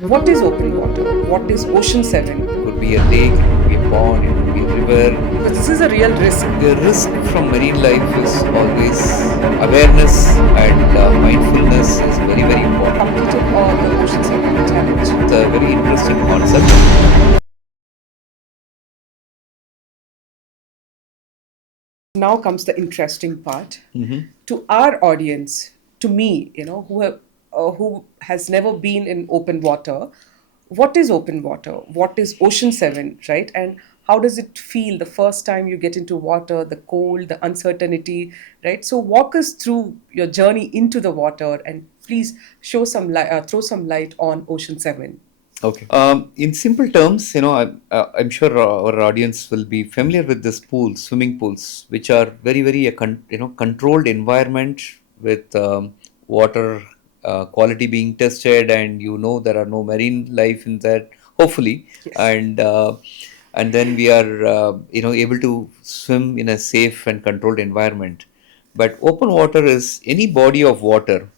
What is open water? What is Ocean 7? It could be a lake, it could be a pond, it could be a river. Because this is a real risk. The risk from marine life is always awareness and mindfulness is very, very important. Completed all the Ocean 7 challenge. It's a very interesting concept. Now comes the interesting part. Mhm. To our audience, to me, who has never been in open water, what is open water? What is Ocean 7, right? And how does it feel the first time you get into water, the cold, the uncertainty, right? So walk us through your journey into the water and please throw some light on Ocean 7. Okay. In simple terms, I'm sure our audience will be familiar with this pools, swimming pools, which are very, very, controlled environment with water quality being tested, and there are no marine life in that. Hopefully, Yes. and then we are, able to swim in a safe and controlled environment. But open water is any body of water,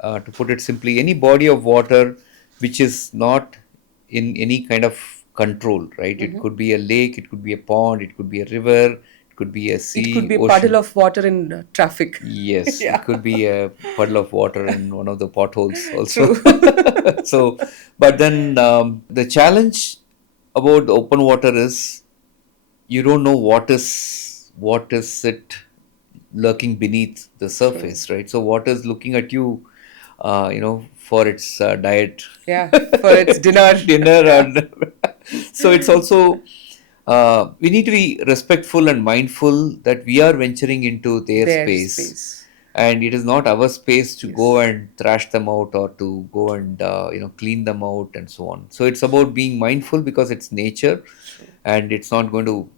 to put it simply, any body of water which is not in any kind of control, right? It could be a lake, it could be a pond, it could be a river, it could be a It could sea, be a puddle ocean. of water in traffic. Yes, it Yeah, could be a puddle of water in one of the potholes also. true. So, but then the challenge about open water is you don't know what is it lurking beneath the True. surface, right? So what is looking at you, for its diet, Yeah, for its dinner. dinner, Yeah, and so it's also we need to be respectful and mindful that we are venturing into their their space, space. and it is not our space to go Yes. and thrash them out or to go and clean them out and so on. So it's about being mindful because it's nature, True. and it's not going to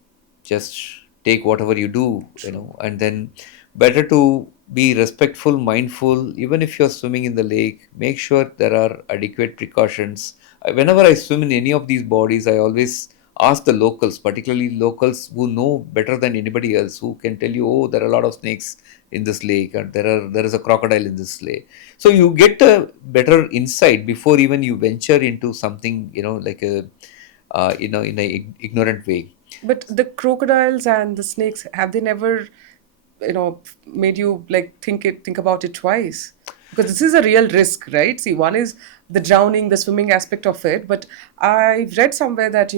just take whatever you do, True. and then better to be respectful, mindful. Even if you're swimming in the lake, make sure there are adequate precautions. Whenever I swim in any of these bodies, I always ask the locals, particularly locals who know better than anybody else, who can tell you, oh, there are a lot of snakes in this lake, and there is a crocodile in this lake. So you get a better insight before even you venture into something, like a in a ignorant way. But the crocodiles and the snakes, have they never, made you like think about it twice? Because this is a real risk, right? See, one is the drowning, the swimming aspect of it, but I've read somewhere that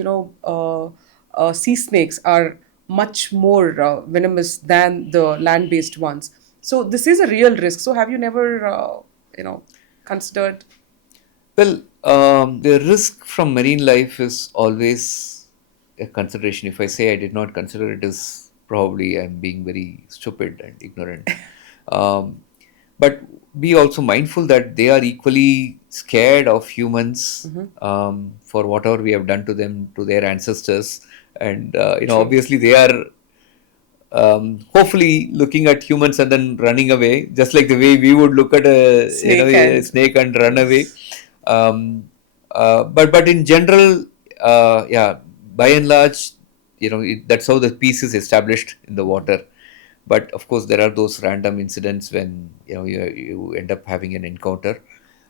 sea snakes are much more venomous than the land-based ones. So this is a real risk. So have you never, you know, considered? Well, the risk from marine life is always a consideration. If I say I did not consider it, is probably I'm being very stupid and ignorant. Um, but be also mindful that they are equally scared of humans, for whatever we have done to them, to their ancestors, and True. obviously they are hopefully looking at humans and then running away, just like the way we would look at Snake a and snake and run away. yes. But in general, yeah, by and large, that's how the peace is established in the water. But of course, there are those random incidents when you end up having an encounter.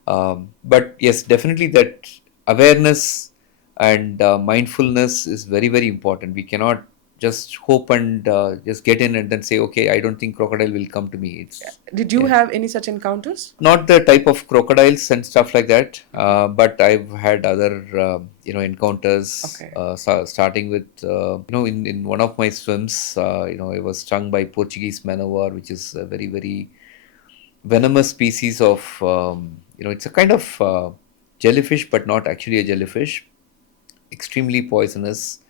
But yes, definitely that awareness and mindfulness is very, very important. We cannot just hope and just get in and then say, okay, I don't think crocodile will come to me. It's Did you yeah, have any such encounters? not the type of crocodiles and stuff like that, Okay. but I've had other encounters, Okay. starting with in one of my swims, I was stung by Portuguese man o' war, which is a very, very venomous species of it's a kind of jellyfish, but not actually a jellyfish, extremely poisonous.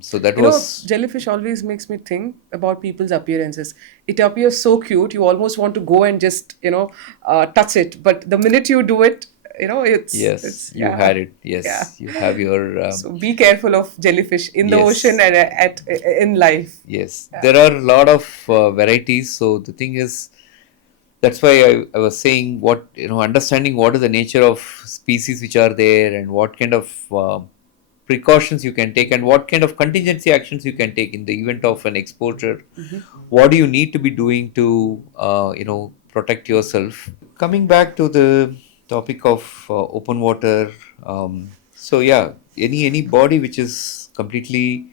So that was Jellyfish always makes me think about people's appearances. It appears so cute, you almost want to go and just, touch it. But the minute you do it, yes, it's you yeah, had it. yeah. Yes, you have your So be careful of jellyfish in the ocean yes. and in life. Yes, Yeah. there are a lot of varieties. So the thing is, that's why I was saying understanding what is the nature of species which are there, and what kind of precautions you can take, and what kind of contingency actions you can take in the event of an exposure. What do you need to be doing to protect yourself? Coming back to the topic of open water. So yeah, any body which is completely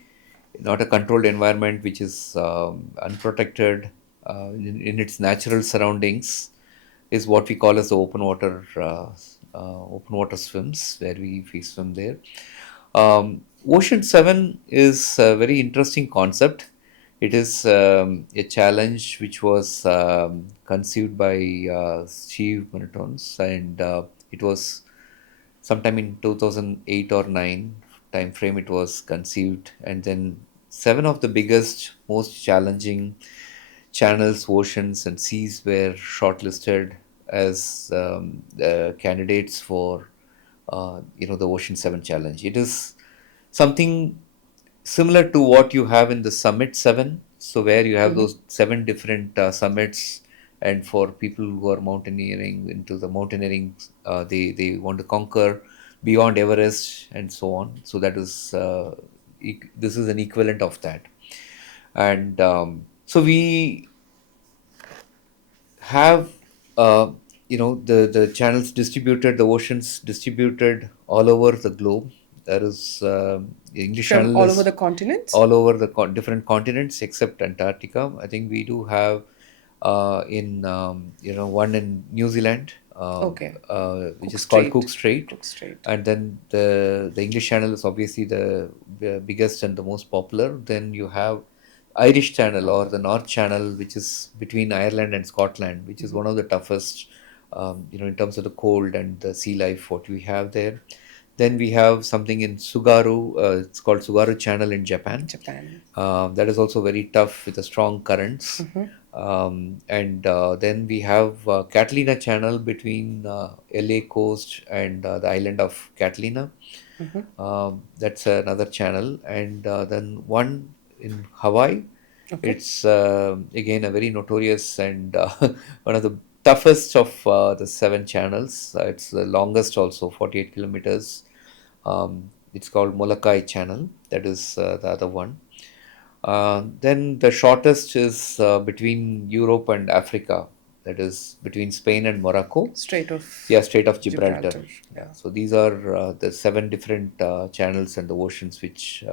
not a controlled environment, which is unprotected in its natural surroundings, is what we call as the open water swims, where we swim there. Ocean 7 is a very interesting concept. It is a challenge which was conceived by Steve Monotons, and it was sometime in 2008 or 9 time frame it was conceived, and then seven of the biggest, most challenging channels, oceans, and seas were shortlisted as the candidates for the Ocean 7 challenge. It is something similar to what you have in the Summit 7. So, where you have Hmm. those seven different summits, and for people who are mountaineering into the mountaineering, they want to conquer beyond Everest and so on. So, that is this is an equivalent of that. And so, we have the channels distributed, the oceans distributed all over the globe. There is the English From Channel all over is the continents? all over the different continents except Antarctica. I think we do have in one in New Zealand, Okay. which Cook is called Strait. Cook Strait, Cook Strait. and then the English Channel is obviously the biggest and the most popular. Then you have Irish Channel or the North Channel, which is between Ireland and Scotland, which is one of the toughest, in terms of the cold and the sea life, what we have there. Then we have something in Tsugaru, it's called Tsugaru Channel in Japan. Japan. That is also very tough with the strong currents. Mm-hmm. And then we have Catalina Channel between LA coast and the island of Catalina. Mm-hmm. That's another channel. And then one in Hawaii. Okay. It's again a very notorious and one of the toughest of the seven channels. It's the longest also, 48 kilometers. It's called Molokai Channel. That is the other one. Then the shortest is between Europe and Africa. That is between Spain and Morocco. Strait Yeah, of Strait of Gibraltar. Gibraltar. Yeah. Yeah. So these are the seven different channels and the oceans which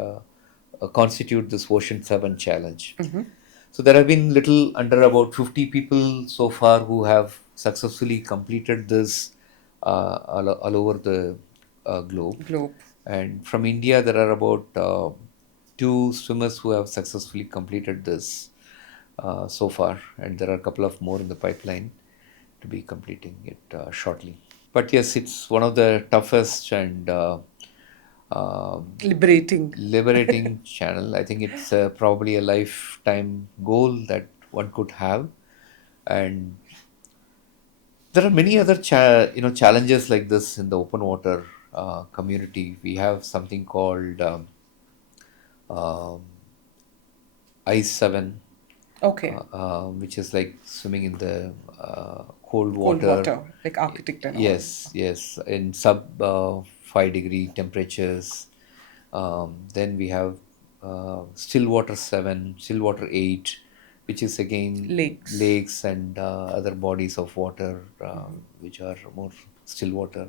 constitute this Ocean 7 challenge. Mm-hmm. So there have been little under about 50 people so far who have successfully completed this all over the globe. Globe. And from India, there are about two swimmers who have successfully completed this so far, and there are a couple of more in the pipeline to be completing it shortly. But yes, it's one of the toughest and um Liberating. liberating channel. I think it's probably a lifetime goal that one could have, and there are many other challenges like this in the open water community. We have something called um, Ice 7, Okay. which is like swimming in the cold Cold water. water, like Arctic and all. Yes, yes, in sub 5-degree temperatures. Then we have Stillwater 7, Stillwater 8, which is again Lakes. lakes and other bodies of water which are more still water.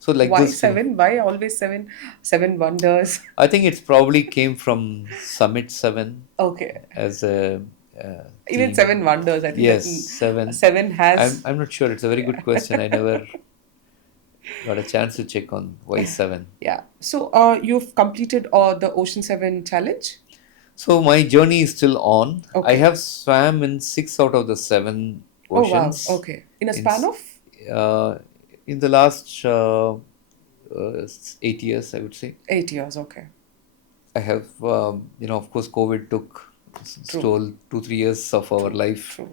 So, like Why this, seven? Why always seven? Seven wonders. I think it's probably came from Summit 7 Okay. as a Even theme. seven wonders. I think that Yes, 7. seven has. I'm not sure. It's a very good question. I never got a chance to check on why 7. Yeah. So, you've completed the Ocean 7 challenge? So my journey is still on. I Okay. have swam in 6 out of the 7 Oh, wow. oceans Okay. In a in span s- of? uh, in the last 8 years, I would say. 8 years. Okay. I have, of course, COVID took True. stole 2-3 years of our True. life. True.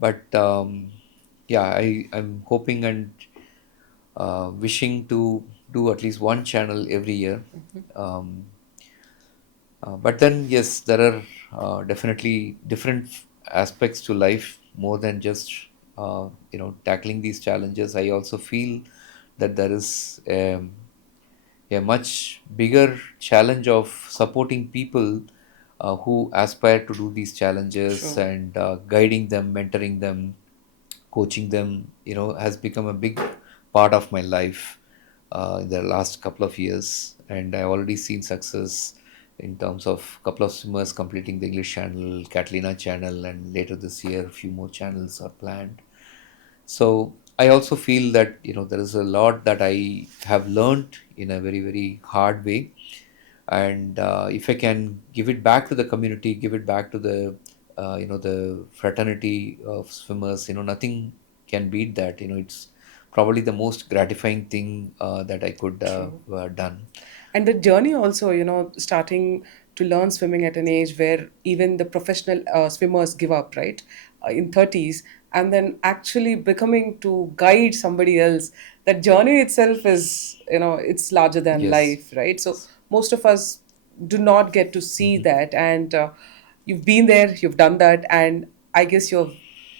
But yeah, I'm hoping and wishing to do at least one channel every year. Um, but then, yes, there are definitely different aspects to life more than just tackling these challenges. I also feel that there is a much bigger challenge of supporting people who aspire to do these challenges True. and guiding them, mentoring them, coaching them, has become a big part of my life in the last couple of years, and I already seen success in terms of couple of swimmers completing the English Channel, Catalina Channel, and later this year, a few more channels are planned. So I also feel that there is a lot that I have learned in a very very hard way, and if I can give it back to the community, give it back to the fraternity of swimmers, nothing can beat that. It's probably the most gratifying thing that I could True. done. And the journey also, starting to learn swimming at an age where even the professional swimmers give up, right, in 30s, and then actually becoming to guide somebody else. That journey itself is, it's larger than Yes. life, right? So most of us do not get to see Mhm. that, and you've been there, you've done that, and I guess you're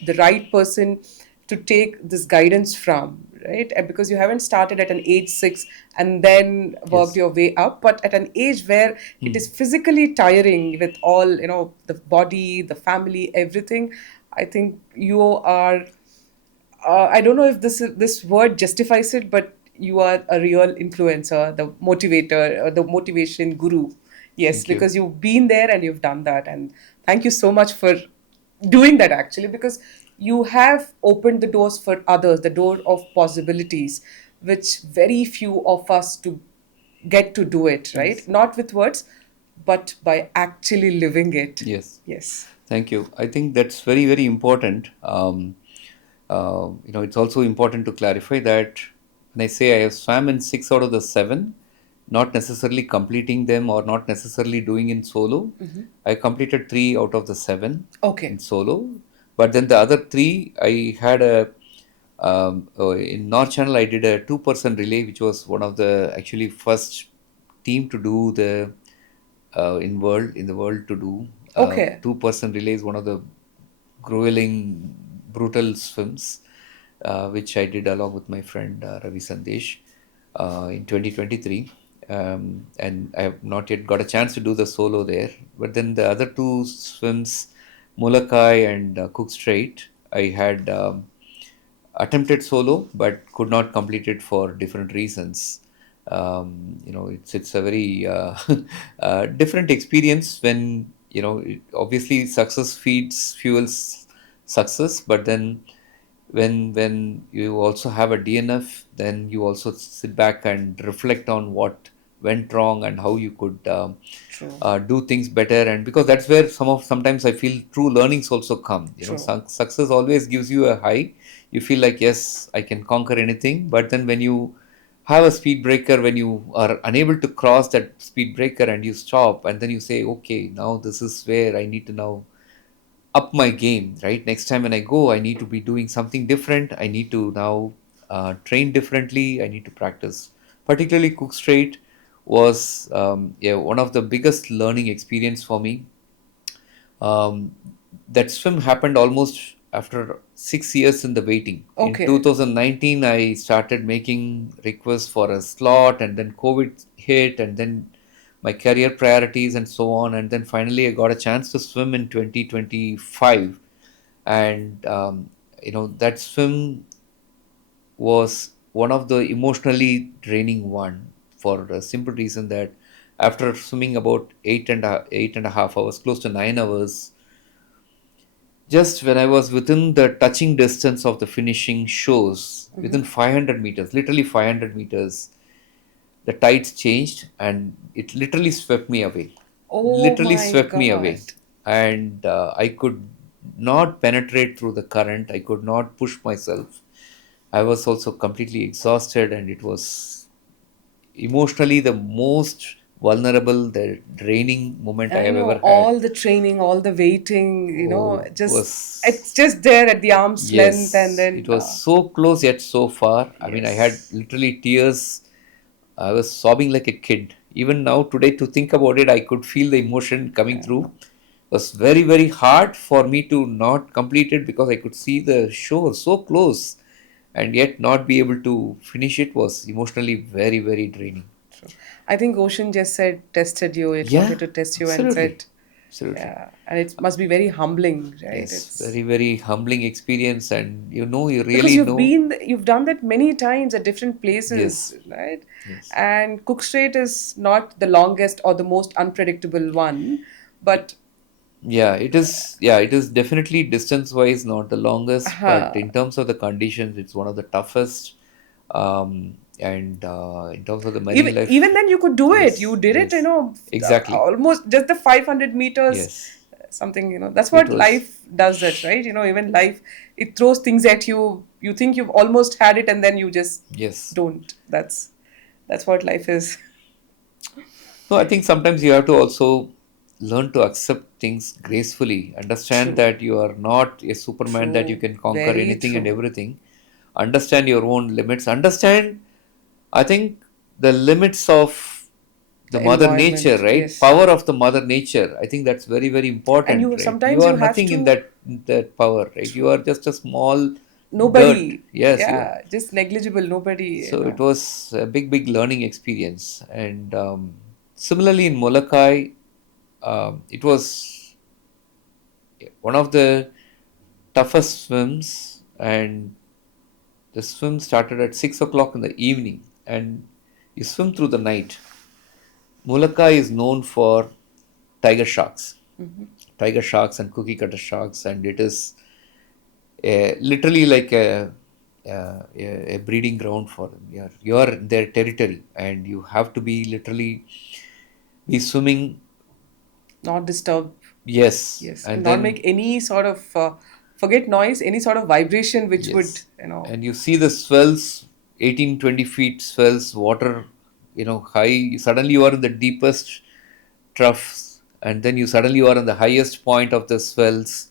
the right person to take this guidance from, right? And because you haven't started at an age 6 and then worked Yes. your way up, but at an age where it is Hmm. physically tiring with all, the body, the family, everything. I think you are, I don't know if this word justifies it, but you are a real influencer, the motivator, the motivation guru. Yes, Thank you. because you've been there and you've done that, and thank you so much for doing that. Actually, because you have opened the doors for others, the door of possibilities, which very few of us to get to do it. Right, Yes. not with words, but by actually living it. Yes. Yes. Thank you. I think that's very, very important. It's also important to clarify that when I say I have swam in 6 out of the 7, not necessarily completing them or not necessarily doing in solo. I completed 3 out of the 7 in Okay. solo, but then the other three I had in North Channel I did a two-person relay, which was one of the actually first team to do the in the world to do Okay. two-person relay is one of the grueling, brutal swims, which I did along with my friend Ravi Sandesh in 2023. And I have not yet got a chance to do the solo there. But then the other two swims, Mulakai and Cook Strait, I had attempted solo but could not complete it for different reasons. It's a very different experience when obviously success feeds fuels success, but then when you also have a DNF, then you also sit back and reflect on what went wrong and how you could True. do things better. And because that's where sometimes I feel true learnings also come. True. Success always gives you a high. You feel like, yes, I can conquer anything. But then when you have a speed breaker, when you are unable to cross that speed breaker and you stop, and then you say, okay, now this is where I need to now up my game, right? Next time when I go, I need to be doing something different. I need to now train differently. I need to practice. Particularly Cook Straight was yeah, one of the biggest learning experience for me. Um, that swim happened almost after 6 years in the waiting. In Okay. 2019, I started making requests for a slot, and then COVID hit, and then my career priorities, and so on. And then finally, I got a chance to swim in 2025. And, that swim was one of the emotionally draining one for a simple reason that after swimming about 8.5 hours, close to 9 hours, just when I was within the touching distance of the finishing shows, within 500 meters, literally 500 meters, the tides changed and it literally swept me away. Oh Literally my swept me God. away. And I could not penetrate through the current. I could not push myself. I was also completely exhausted, and it was emotionally the most vulnerable, the draining moment I I have know ever had. all the training, all the waiting, Oh, just it's was just there at the arm's length, and yes, it then was so close yet so far. I mean, I had yes. literally tears. I was sobbing like a kid. Even now, today, to think about it, I could feel the emotion coming through. It was very, very hard for me to not complete it because I could see the shore so close, and yet not be able to finish it was emotionally very, very draining. True. I think Ocean just said tested you. It Yeah, wanted to test you and absolutely. said, Absolutely. Yeah, and it must be very humbling, right? Yes, It's very, very humbling experience, and you because really know. you've done that many times at different places, Yes, right? yes. And Cook Strait is not the longest or the most unpredictable one, but Yeah, it is. Yeah, it is definitely distance-wise not the longest, but uh, in terms of the conditions, it's one of the toughest. And in terms of the marine even life, then you could do it. You yes, did it, yes, exactly. almost just the 500 meters, Yes, something. That's it what was. life does. That, right? Even life, it throws things at you. You think you've almost had it, and then you just Yes. don't. That's what life is. No, I think sometimes you have to also learn to accept things gracefully. Understand True. that you are not a Superman that you True. can conquer Very anything and true. everything. Understand your own limits. Understand, I think, the limits of the The mother nature, environment, right? yes. Power of the mother nature. I think that's very, very And important, you right? You sometimes are you have nothing in to. that power, right? You are True. just a small dirt. Nobody. Yes, you are. Yeah, just negligible. So it was a big, big learning experience. And similarly in Molokai, it was one of the toughest swims, and the swim started at 6 o'clock in the evening, and you swim through the night. Molokai is known for tiger sharks, and cookie cutter sharks, and it is literally like a breeding ground for them. You're in their territory, and you have to be literally be swimming. Not disturb. Yes, Yes, and and not then make any sort of forget noise, any sort of vibration which would, yes, and you see the swells, 18, 20 feet swells, water, high. Suddenly you are in the deepest troughs, and then you suddenly are on the highest point of the swells.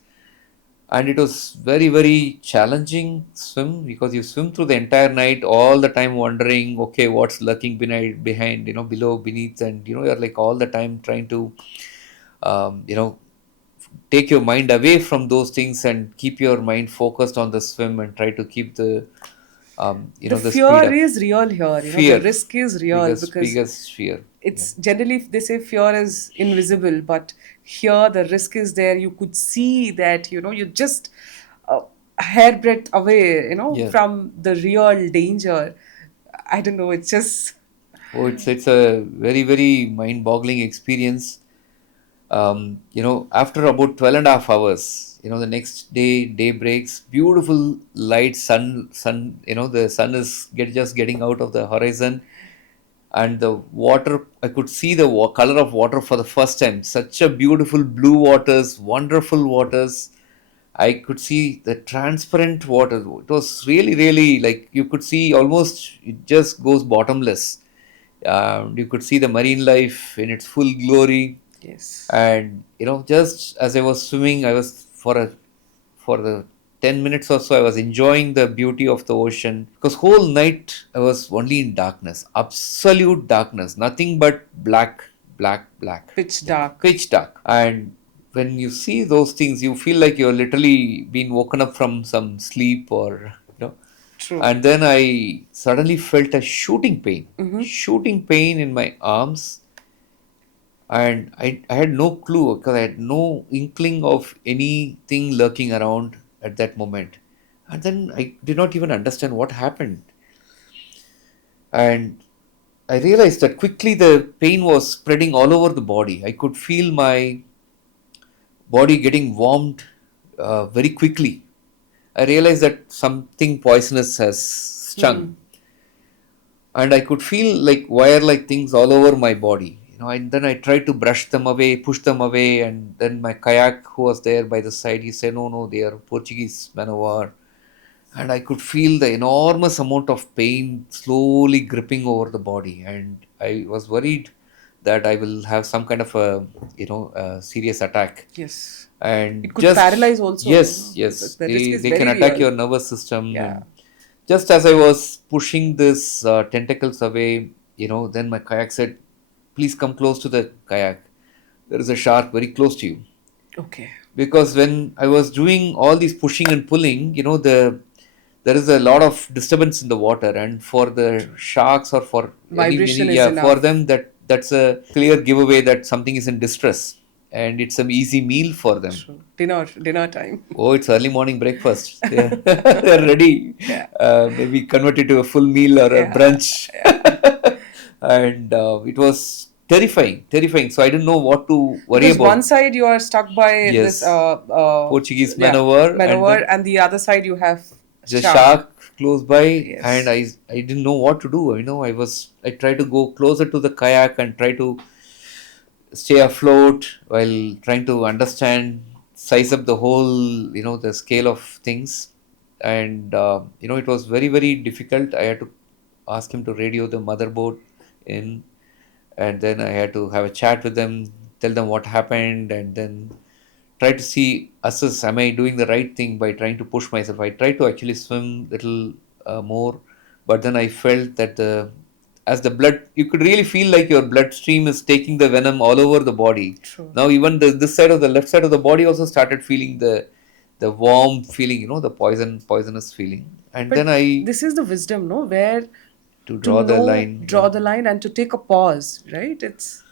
And it was very, very challenging swim because you swim through the entire night, all the time wondering, okay, what's lurking behind, below, beneath, and you're like all the time trying to, um, you know, take your mind away from those things and keep your mind focused on the swim and try to keep the the speed fear up. is real here. The Fear, risk is real because biggest fear. Yeah. it's generally they say fear is invisible, but here the risk is there. You could see that you're just a hairbreadth away, Yeah. from the real danger. I don't know. It's just Oh, it's a very, very mind-boggling experience. After about 12 and a half hours, the next day breaks, beautiful light sun, the sun is just getting out of the horizon, and the water, I could see the color of water for the first time. Such a beautiful blue waters, wonderful waters. I could see the transparent water. It was really, really like you could see almost, it just goes bottomless. You could see the marine life in its full glory. yes. And just as I was swimming, I was for the 10 minutes or so, I was enjoying the beauty of the ocean, because whole night I was only in darkness, absolute darkness, nothing but black, black, black, Pitch dark. pitch dark. And when you see those things, you feel like you're literally been woken up from some sleep, or True. and then I suddenly felt a shooting pain in my arms. And I had no clue because I had no inkling of anything lurking around at that moment. And then I did not even understand what happened. And I realized that quickly the pain was spreading all over the body. I could feel my body getting warmed very quickly. I realized that something poisonous has stung, and I could feel like wire-like things all over my body. And then I tried to brush them away, push them away, and then my kayak, who was there by the side, he said, "No, no, they are Portuguese man of war." And I could feel the enormous amount of pain slowly gripping over the body, and I was worried that I will have some kind of a serious attack. Yes. It And could just paralyze also. yes, yes, The risk is they can very attack real. your nervous system. Yeah. And just as I was pushing this tentacles away, then my kayak said, "Please come close to the kayak. There is a shark very close to you." Okay. Because when I was doing all these pushing and pulling, there is a lot of disturbance in the water, and for the True. sharks, or for any many, Vibration is yeah, for enough. them, that's a clear giveaway that something is in distress. and it's an easy meal for them. True. Dinner time. Oh, it's early morning breakfast. They're ready. Yeah. Maybe convert it to a full meal or a Yeah. brunch. Yeah. And it was terrifying, terrifying. So I didn't know what to worry Because one about. side you are stuck by this Yes, Portuguese yeah, maneuver, and maneuver, then and the other side you have the shark. shark close by, and Yes. I didn't know what to do. I tried to go closer to the kayak and try to stay afloat while trying to understand, size up the whole, the scale of things. And it was very, very difficult. I had to ask him to radio the motherboard in, and then I had to have a chat with them, tell them what happened, and then try to see, assess, am I doing the right thing by trying to push myself. I tried to actually swim little more, but then I felt that as the blood, you could really feel like your bloodstream is taking the venom all over the body. True. Now even this side of the left side of the body also started feeling the warm feeling, the poisonous feeling. And then But I, this is the wisdom, no, where to to draw the know, line, yeah. draw the line, and to take a pause, right? It's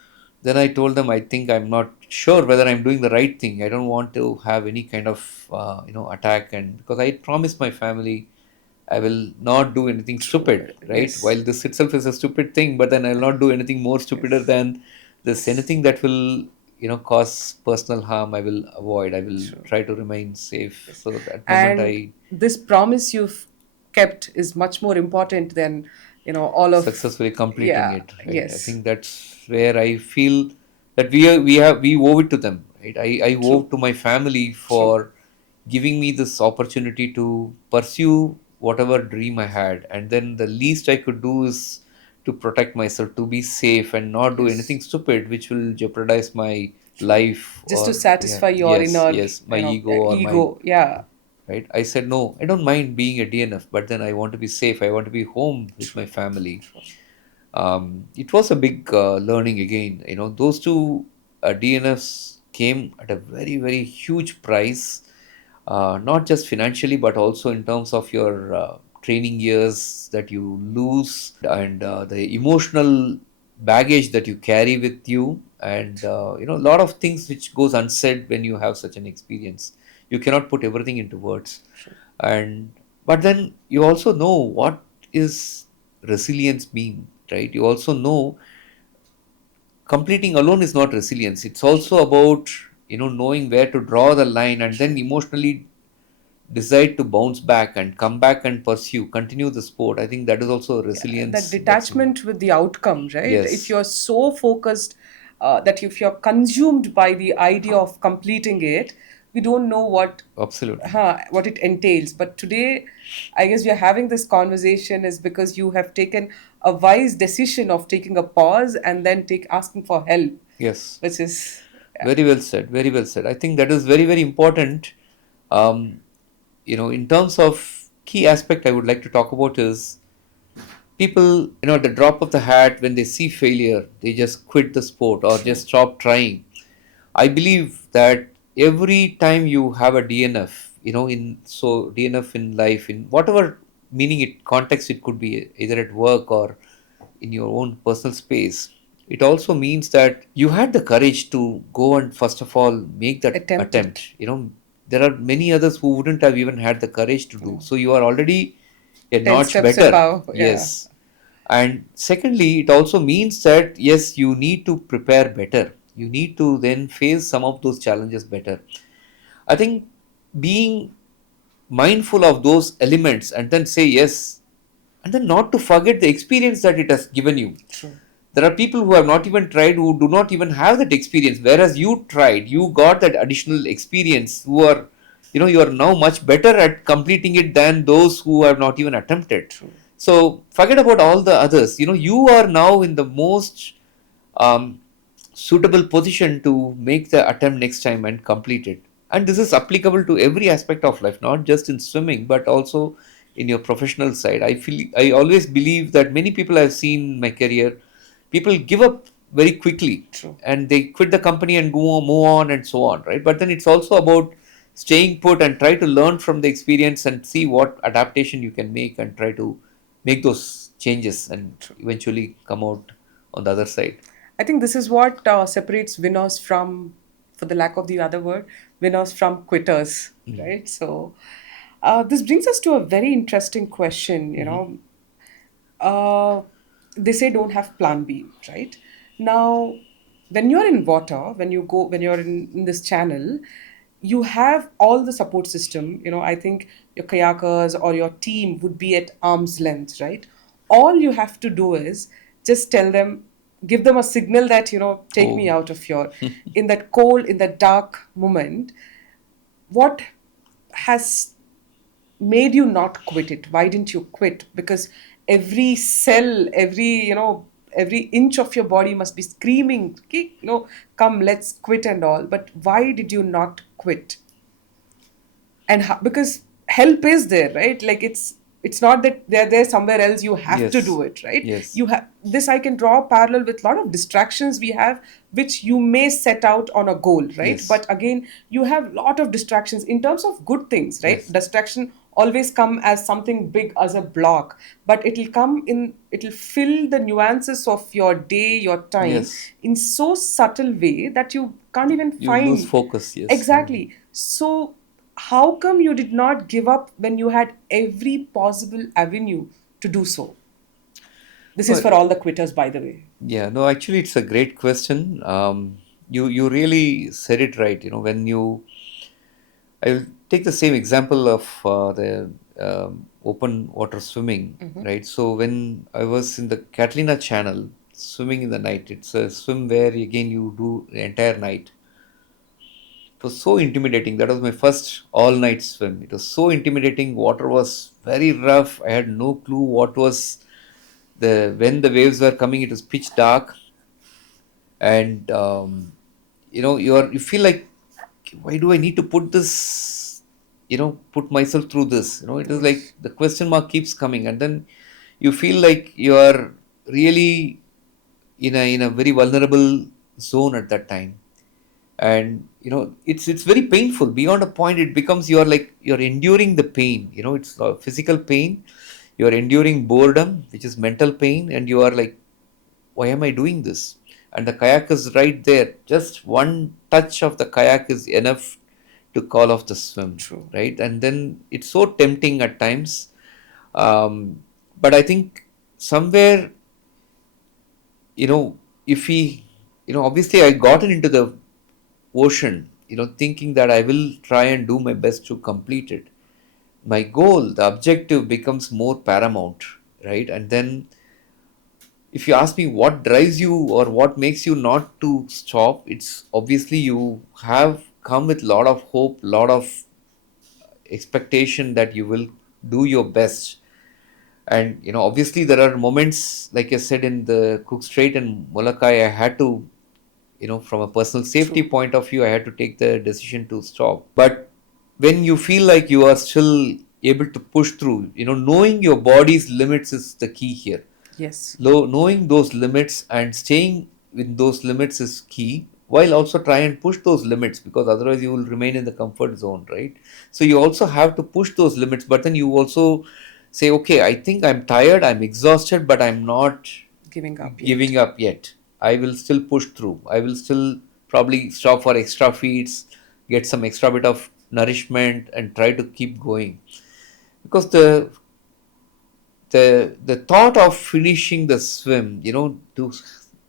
Then I told them, I think I'm not sure whether I'm doing the right thing. I don't want to have any kind of attack, and because I promised my family I will not do anything true. stupid, right? Yes. While this itself is a stupid thing, but then I'll not do anything more stupider Yes. than this. Yes. Anything that will cause personal harm, I will avoid. I will True. try to remain safe. Yes. So that moment And I this promise you've kept is much more important than, all of, successfully completing yeah, it, right? I yes, think that's where I feel that we owe it to them, right? I owe true, to my family true, for giving me this opportunity to pursue whatever dream I had, and then the least I could do is to protect myself, to be safe, and not do yes, anything stupid which will jeopardize my true. life, Just to or yeah, satisfy your yes, inner, yes, my ego or my, ego. Yeah, right. I said no, I don't mind being a DNF, but then I want to be safe, I want to be home with my true, family. true. It was a big learning again. Those two DNFs came at a very, very huge price, not just financially, but also in terms of your training years that you lose, and the emotional baggage that you carry with you, and a lot of things which goes unsaid when you have such an experience. You cannot put everything into words, and but then you also know what is resilience mean, right? You also know completing alone is not resilience. It's also about knowing where to draw the line, and then True. emotionally decide to bounce back and come back and pursue, continue the sport. I think that is also Yeah, that resilience. That's detachment with the outcome, right? If yes, you're so focused, that if you're consumed by the idea of completing it, we don't know absolutely. what it entails. But today, I guess we are having this conversation is because you have taken a wise decision of taking a pause and then take asking for help, Yes, which is, yeah, very well said. Very well said. I think that is very, very important. Um, in terms of key aspect I would like to talk about is people, at the drop of the hat, when they see failure, they just quit the sport or true. just stop trying. I believe that every time you have a DNF, DNF in life, in whatever meaning it context it could be, either at work or in your own personal space, it also means that you had the courage to go and first of all make that Attempt it. attempt. There are many others who wouldn't have even had the courage to do. Yeah. So you are already a 10 notch steps better. above. Yeah. Yes. And secondly, it also means that yes, you need to prepare better. You need to then face some of those challenges better. I think being mindful of those elements and then say yes, and then not to forget the experience that it has given you. True. There are people who have not even tried, who do not even have that experience, whereas you tried, you got that additional experience, who are, you are now much better at completing it than those who have not even attempted. True. So forget about all the others. You are now in the most um, suitable position to make the attempt next time and complete it. And this is applicable to every aspect of life, not just in swimming, but also in your professional side. I always believe that many people I've seen in my career, people give up very quickly True. and they quit the company and go on, move on and so on, right? But then it's also about staying put and try to learn from the experience and see what adaptation you can make and try to make those changes and eventually come out on the other side. I think this is what separates winners from for the lack of the other word, winners from quitters, right? So this brings us to a very interesting question. Uh, they say don't have plan B, right? Now, when you're in water, when you're in this channel, you have all the support system. I think your kayakers or your team would be at arm's length, right? All you have to do is just tell them, give them a signal that, take me Oh, out of here. In that cold, in that dark moment, what has made you not quit it? Why didn't you quit? Because every cell, every inch of your body must be screaming, "Okay, come, let's quit," and all. But why did you not quit? And because help is there, right? Like it's not that they're there somewhere else, you have to yes, do it, right? yes, You have this. I can draw a parallel with a lot of distractions we have, which you may set out on a goal, right? yes, But again, you have a lot of distractions in terms of good things, right? yes, Distraction always come as something big, as a block, but it'll fill the nuances of your day, your time, yes. in so subtle way that you can't even You lose find. focus, yes. Exactly. So, how come you did not give up when you had every possible avenue to do so? This is No, for all the quitters, by the way. yeah, no, actually, it's a great question. You really said it right. When I'll take the same example of the open water swimming, right? So when I was in the Catalina Channel swimming in the night, it's a swim where again you do the entire night. It was so intimidating. That was my first all night swim. It was so intimidating. Water was very rough. I had no clue what was when the waves were coming. It was pitch dark, and you feel like, why do I need to put myself through this? It is like Yes. the question mark keeps coming, and then you feel like you are really in a very vulnerable zone at that time. And it's very painful. Beyond a point, it becomes you're enduring the pain. It's physical pain. You're enduring boredom, which is mental pain, and you are like, why am I doing this? And the kayak is right there. Just one touch of the kayak is enough to call off the swim, True. right? And then it's so tempting at times. But I think somewhere, if obviously I gotten into the ocean, thinking that I will try and do my best to complete it. My goal, the objective becomes more paramount, right? And then if you ask me what drives you or what makes you not to stop, it's obviously you have come with a lot of hope, lot of expectation that you will do your best. And obviously there are moments, like I said, in the Cook Strait and Molokai, I had to, from a personal safety True. point of view, I had to take the decision to stop. But when you feel like you are still able to push through, knowing your body's limits is the key here. Yes. Knowing those limits and staying with those limits is key, while also try and push those limits, because otherwise you will remain in the comfort zone, right? So you also have to push those limits, but then you also say, okay, I think I'm tired, I'm exhausted, but I'm not Giving up yet. giving up yet. I will still push through. I will still probably stop for extra feeds, get some extra bit of nourishment, and try to keep going. Because the thought of finishing the swim, to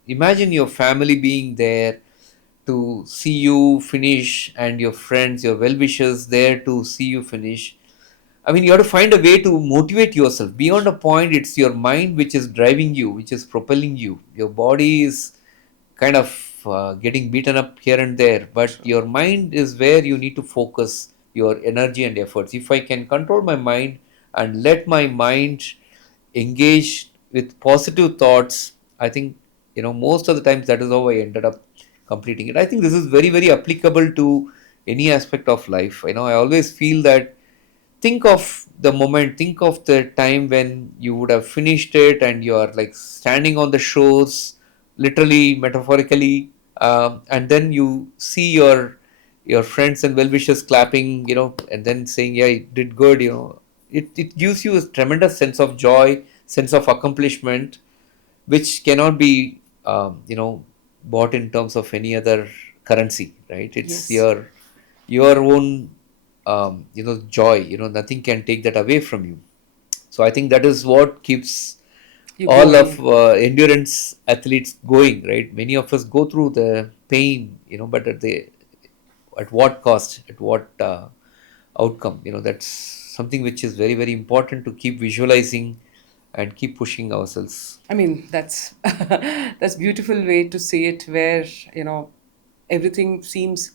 imagine your family being there to see you finish, and your friends, your well wishers there to see you finish. I mean, you have to find a way to motivate yourself. Beyond a point, it's your mind which is driving you, which is propelling you. Your body is kind of getting beaten up here and there, but True. your mind is where you need to focus your energy and efforts. If I can control my mind and let my mind engage with positive thoughts, I think, most of the times that is how I ended up completing it. I think this is very, very applicable to any aspect of life. I always feel that, think of the moment, think of the time when you would have finished it and you are like standing on the shores, literally, metaphorically, and then you see your friends and well-wishers clapping, and then saying, yeah, you did good. It gives you a tremendous sense of joy, sense of accomplishment, which cannot be bought in terms of any other currency, right? It's Yes. your own joy. Nothing can take that away from you. So I think that is what keeps You all of going. endurance athletes going, right? Many of us go through the pain, but at what cost, at what outcome? That's something which is very, very important to keep visualizing and keep pushing ourselves. I mean, that's that's beautiful way to say it, where everything seems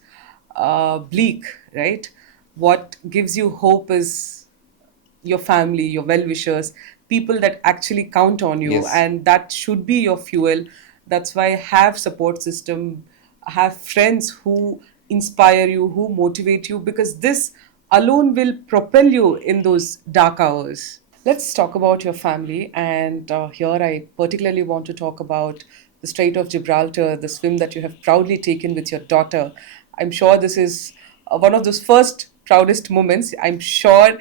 bleak, right? What gives you hope is your family, your well-wishers, people that actually count on you, Yes. and that should be your fuel. That's why have support system, have friends who inspire you, who motivate you, because this alone will propel you in those dark hours. Let's talk about your family. And here I particularly want to talk about the Strait of Gibraltar, the swim that you have proudly taken with your daughter. I'm sure this is one of those first proudest moments. I'm sure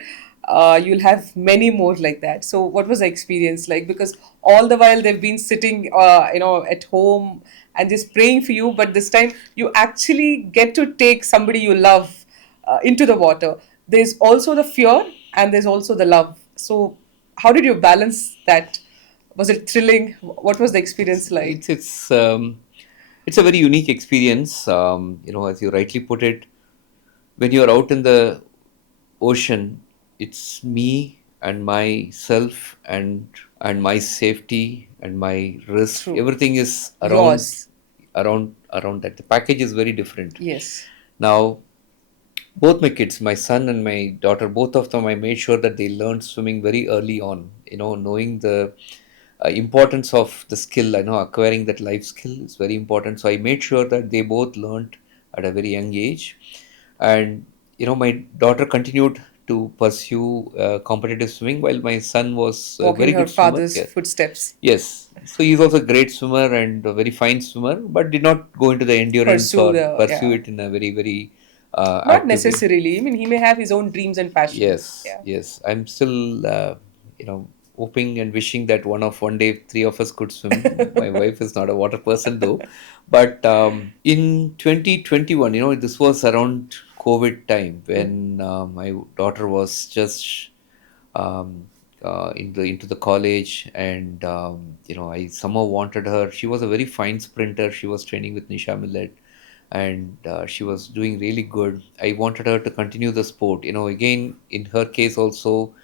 you'll have many more like that. So, what was the experience like? Because all the while they've been sitting, at home and just praying for you, but this time you actually get to take somebody you love into the water. There's also the fear and there's also the love. So, how did you balance that? Was it thrilling? What was the experience It's like? it's um, it's a very unique experience. As you rightly put it, when you're out in the ocean, it's me and myself and my safety and my risk. True. Everything is Yours. around that. The package is very different. Yes. Now, both my kids, my son and my daughter, both of them, I made sure that they learned swimming very early on. Knowing the importance of the skill. I know acquiring that life skill is very important. So I made sure that they both learned at a very young age. And my daughter continued to pursue competitive swimming while my son was a Walking very her good swimmer. father's Yeah. footsteps. Yes. So he's also a great swimmer and a very fine swimmer, but did not go into the endurance Pursue or the, pursue yeah. it in a very, very Not active way. necessarily. I mean, he may have his own dreams and passion. Yes, Yeah. yes. I'm still, hoping and wishing that one day three of us could swim. My wife is not a water person though, but in 2021, this was around COVID time when my daughter was just um, into the college, and I somehow wanted her. She was a very fine sprinter. She was training with Nisha Millet, and she was doing really good. I wanted her to continue the sport. Again, in her case also,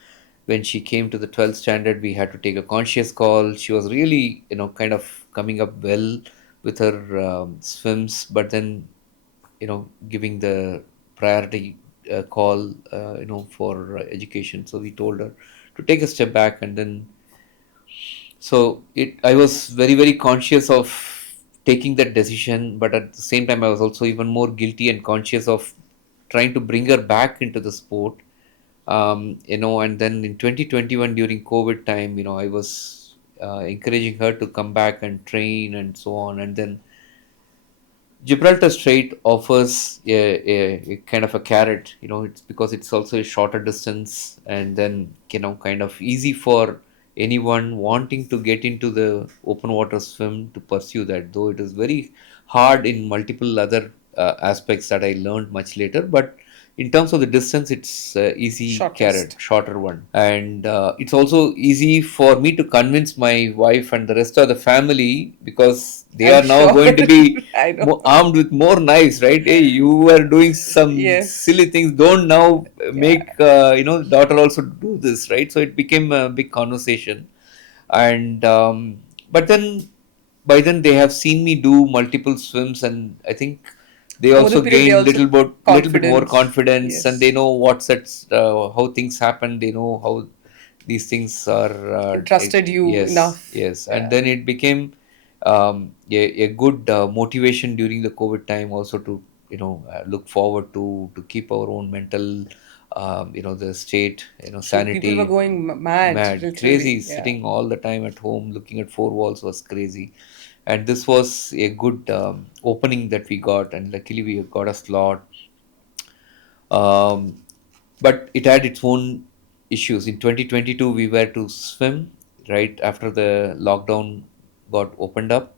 when she came to the 12th standard, we had to take a conscious call. She was really, kind of coming up well with her swims, but then, giving the priority call, for education. So we told her to take a step back, and then I was very, very conscious of taking that decision, but at the same time, I was also even more guilty and conscious of trying to bring her back into the sport. And then in 2021 during COVID time, I was encouraging her to come back and train and so on. And then Gibraltar Strait offers a kind of a carrot. It's because it's also a shorter distance, and then kind of easy for anyone wanting to get into the open water swim to pursue that. Though it is very hard in multiple other aspects that I learned much later, but in terms of the distance, it's easy carrot, Shortest. shorter one, and it's also easy for me to convince my wife and the rest of the family because they I'm are now sure. going to be I know. armed with more knives, right? Hey, you were doing some Yes. silly things. Don't now Yeah. make daughter also do this, right? So it became a big conversation, and but then by then they have seen me do multiple swims, and I think they Over the also period, they gained also little bit more confident. confidence, and they Yes. know how things happen. They know how these things are. Trusted you Yes, enough. yes, and Yeah. then it became a good motivation during the COVID time also to look forward to keep our own mental the state True. People were sanity. going mad, Mad, crazy, literally. Yeah. sitting all the time at home looking at four walls was crazy. And this was a good opening that we got, and luckily we got a slot. Um, but it had its own issues. In 2022, we were to swim right after the lockdown got opened up.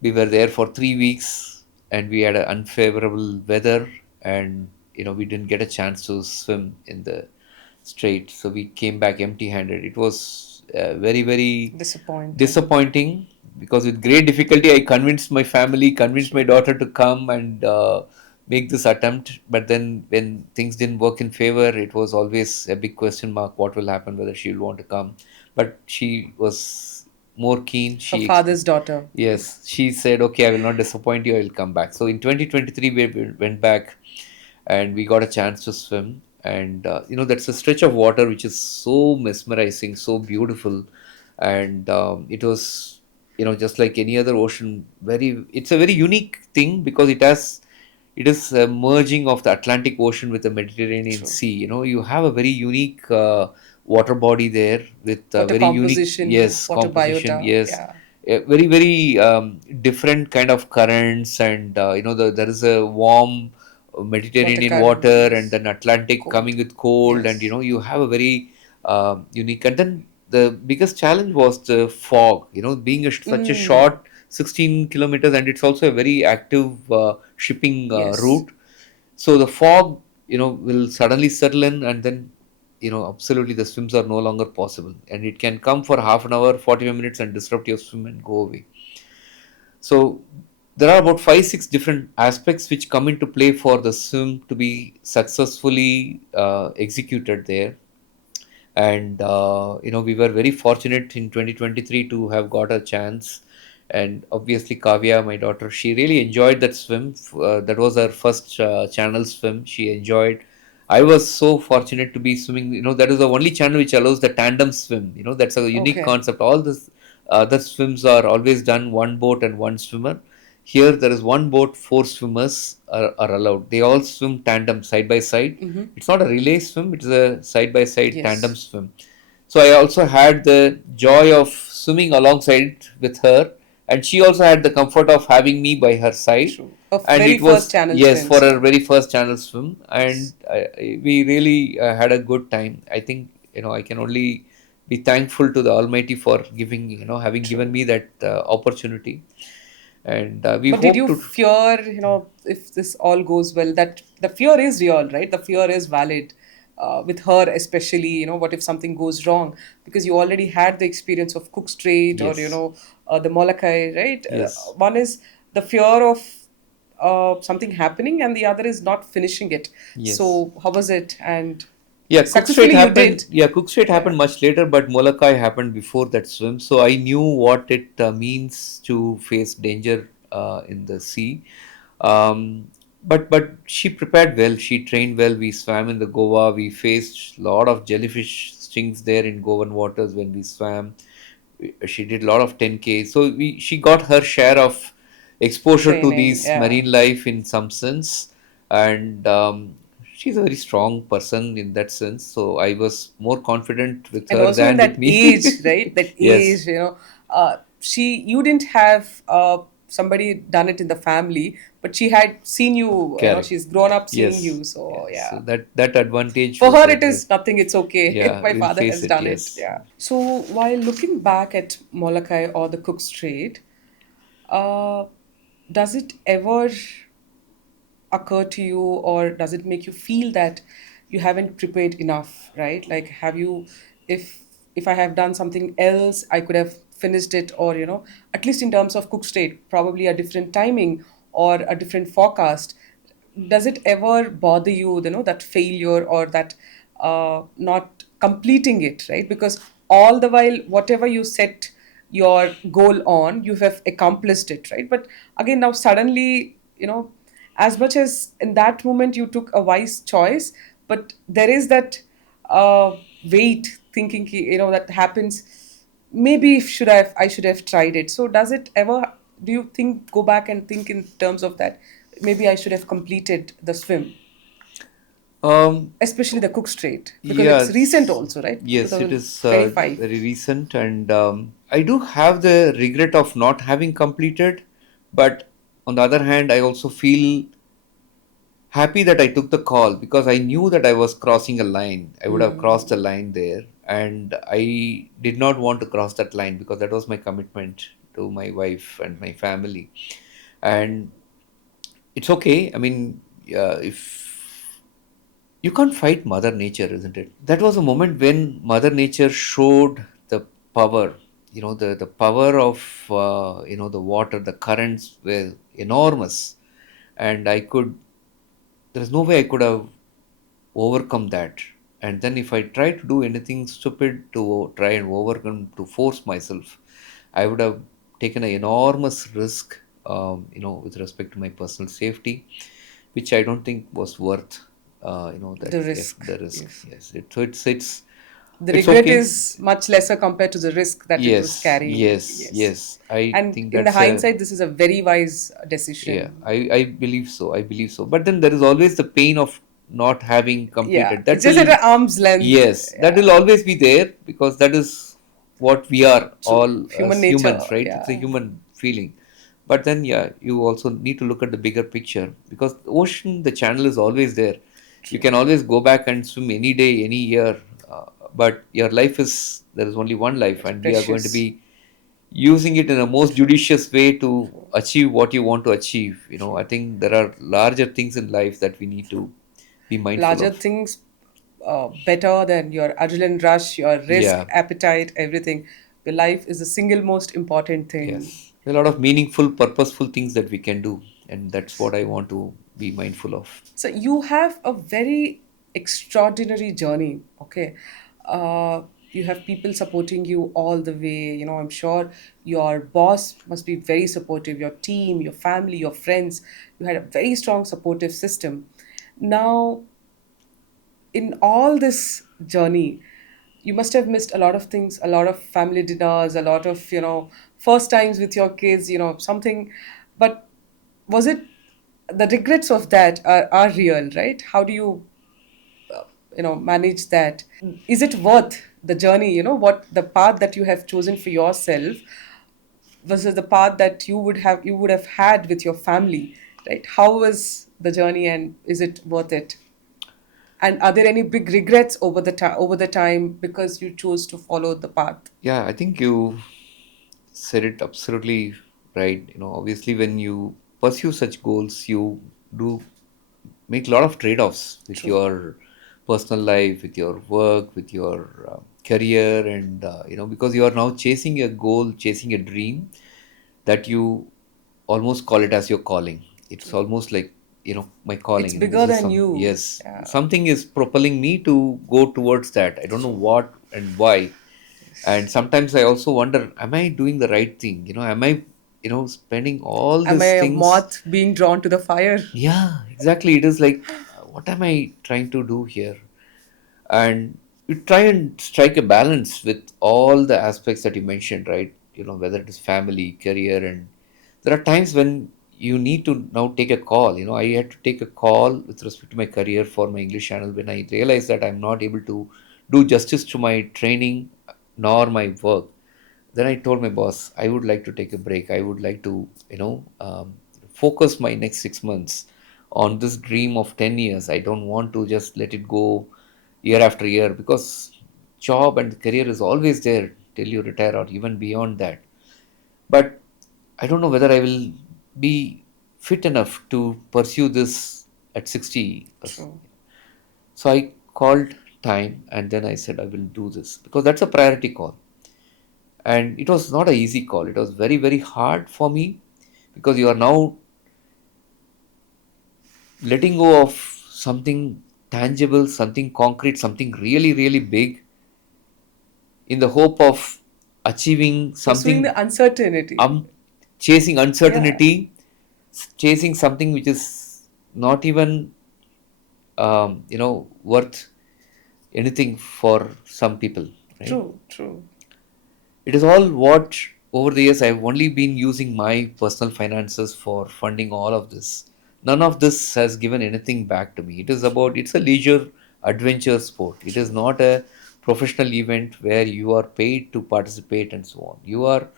We were there for 3 weeks. and we had an unfavorable weather, and we didn't get a chance to swim in the strait, so we came back empty handed. It was very very Disappointing. disappointing, because with great difficulty I convinced my family, convinced my True. daughter to come and make this attempt. But then when things didn't work in favor, it was always a big question mark what will happen, whether she will want to come. But she was more keen. Her father's daughter. Yes, she said, okay, I will not disappoint you, I will come back. So in 2023, we went back and we got a chance to swim. And, that's a stretch of water which is so mesmerizing, so beautiful. And it was, just like any other ocean, it's a very unique thing, because it is a merging of the Atlantic Ocean with the Mediterranean True. Sea. You have a very unique water body there with Water very unique, composition, yes, water composition, biota. yes, Yeah. very very different kind of currents, and there is a warm Water Mediterranean current, water, and yes. then Atlantic Cold. coming with cold, and Yes. you have a very unique. And then the biggest challenge was the fog. Being such a Mm. short 16 kilometers, and it's also a very active shipping Yes. route. So the fog, will suddenly settle in, and then, absolutely the swims are no longer possible. And it can come for half an hour, 45 minutes, and disrupt your swim and go away. So there are about five, six different aspects which come into play for the swim to be successfully executed there. And we were very fortunate in 2023 to have got a chance. And obviously Kavya, my daughter, she really enjoyed that swim. That was her first channel swim. She enjoyed. I was so fortunate to be swimming. That is the only channel which allows the tandem swim. That's a unique Okay. concept. All this other swims are always done one boat and one swimmer. Here there is one boat, four swimmers are allowed. They all swim tandem, side by side. Mm-hmm. It's not a relay swim, it's a side by side tandem Yes. swim. So I also had the joy of swimming alongside with her, and she also had the comfort of having me by her side. True. Her And very it first was, channel yes, for swims. her Yeah. very first channel swim, and Yes. we really had a good time. I think, I can only be thankful to the Almighty for having given True. me that opportunity. And we But did hope you to. fear, if this all goes well, that the fear is real, right? The fear is valid. With her, especially, what if something goes wrong? Because you already had the experience of Cook Strait, or, Yes, the Molokai, right? yes, One is the fear of something happening, and the other is not finishing it. yes. So, how was it? And Yeah, Cook Strait successfully you happened. did. Yeah, Cook Strait Yeah. happened much later, but Molokai happened before that swim. So I knew what it means to face danger in the sea. But she prepared well. She trained well. We swam in the Goa. We faced a lot of jellyfish stings there in Goan waters when we swam. She did a lot of 10K. So she got her share of exposure to Training. these Yeah. marine life in some sense. And she's a very strong person in that sense. So I was more confident with And her also in than with that me. age, right? That Yes, age, you didn't have somebody done it in the family, but she had seen you. correct. She's grown up seeing Yes, you. So yes. So yeah, that advantage for was her there. it is nothing. It's okay. Yeah, My we'll father face has it. done it. Yes. Yeah. So while looking back at Molokai or the Cook Strait, uh, does it ever occur to you, or does it make you feel that you haven't prepared enough, right? Like, have you, if I have done something else, I could have finished it, or at least in terms of Cook State, probably a different timing or a different forecast. Does it ever bother you, that failure, or that not completing it, right? Because all the while, whatever you set your goal on, you have accomplished it, right? But again, now suddenly, as much as in that moment you took a wise choice, but there is that weight thinking, that happens. Maybe I should have tried it. So does it ever, do you think, go back and think in terms of that, maybe I should have completed the swim, Um, especially the Cook Strait, because it's recent yes, also, right? yes, it is 2025. very recent, and I do have the regret of not having completed, but on the other hand, I also feel happy that I took the call, because I knew that I was crossing a line. I would have crossed a Mm. line there, and I did not want to cross that line, because that was my commitment to my wife and my family. And it's okay. I mean, if you can't fight Mother Nature, isn't it? That was a moment when Mother Nature showed the power. The power of the water, the currents were enormous, and there's no way I could have overcome that. And then if I try to do anything stupid to try and overcome, to force myself, I would have taken an enormous risk, with respect to my personal safety, which I don't think was worth, that The if risk, the risk. yes. Yes, so The it's regret okay. is much lesser compared to the risk that it was Yes, carrying. yes, Yes. yes. I And think in the that's a hindsight, this is a very wise yeah. decision. I believe so. I believe so. But then there is always the pain of not having Yeah, completed. it's That just at will an arm's length. Yes, that will Yeah, always be there because that is what we are true. all Human as nature. humans, right? It's a Yeah, human feeling. But then, yeah, you also need to look at the bigger picture because the ocean, the channel is always there. You true. can always go back and swim any day, any year. But your life there is only one life, It's and we are going to precious. be using it in a most judicious way to True. achieve what you want to achieve. True. I think there are larger things in life that we need to be mindful Larger of. things better than your adrenaline rush, your risk, Yeah. appetite, everything. Your life is the single most important thing. Yes, there are a lot of meaningful, purposeful things that we can do, and that's what I want to be mindful of. So you have a very extraordinary journey. Okay. You have people supporting you all the way. I'm sure your boss must be very supportive, your team, your family, your friends. You had a very strong supportive system. Now, in all this journey, you must have missed a lot of things, a lot of family dinners, a lot of, first times with your kids, something. But was it the regrets of that are real, right? How do you, manage that? Is it worth the journey? What the path that you have chosen for yourself versus the path that you would have had with your family, right? How was the journey, and is it worth it? And are there any big regrets over the time because you chose to follow the path? Yeah, I think you said it absolutely right. Obviously, when you pursue such goals, you do make a lot of trade offs with True. your personal life, with your work, with your career, and, because you are now chasing a goal, chasing a dream that you almost call it as your calling. It's True. almost like, my It's calling. This bigger is than you. yes, Yeah. something is propelling me to go towards that. I don't know True. what and why. And Yes. sometimes I also wonder, am I doing the right thing? Am I, spending all Am I these a things? moth being drawn to the fire? Yeah, exactly. It is like, what am I trying to do here? And you try and strike a balance with all the aspects that you mentioned, right? Whether it is family, career, and there are times when you need to now take a call. I had to take a call with respect to my career for my English channel when I realized that I'm not able to do justice to my training nor my work. Then I told my boss I would like to take a break. I would like to focus my next 6 months on this dream of 10 years. I don't want to just let it go year after year because job and career is always there till you retire or even beyond that. But I don't know whether I will be fit enough to pursue this at 60. True. So I called time and then I said I will do this because that's a priority call. And it was not an easy call. It was very, very hard for me because you are now letting go of something tangible, something concrete, something really, really big in the hope of achieving Pursuing something, the uncertainty. um, chasing Yeah. uncertainty, chasing something which is not even, worth anything for some people, right? True. True. It is all what over the years I've only been using my personal finances for funding all of this. None of this has given anything back to me. It's a leisure adventure sport. It is True. not a professional event where you are paid to participate and so on.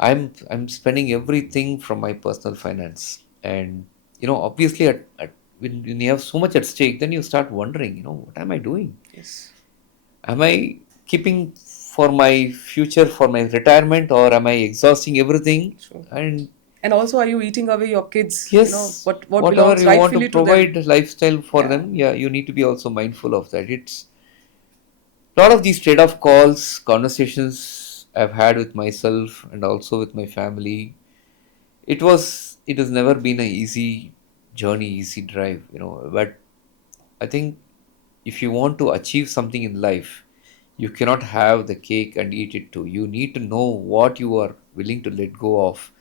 I'm spending everything from my personal finance. And obviously when you have so much at stake, then you start wondering, what am I doing? Yes. Am I keeping for my future, for my retirement, or am I exhausting everything? True. And And also, are you eating away your kids? Yes, What whatever belongs you want to rightfully to them? provide lifestyle for Yeah. them, yeah, you need to be also mindful of that. It's a lot of these trade-off calls, conversations I've had with myself and also with my family. It has never been a easy journey, easy drive, but I think if you want to achieve something in life, you cannot have the cake and eat it too. You need to know what you are willing to let go of.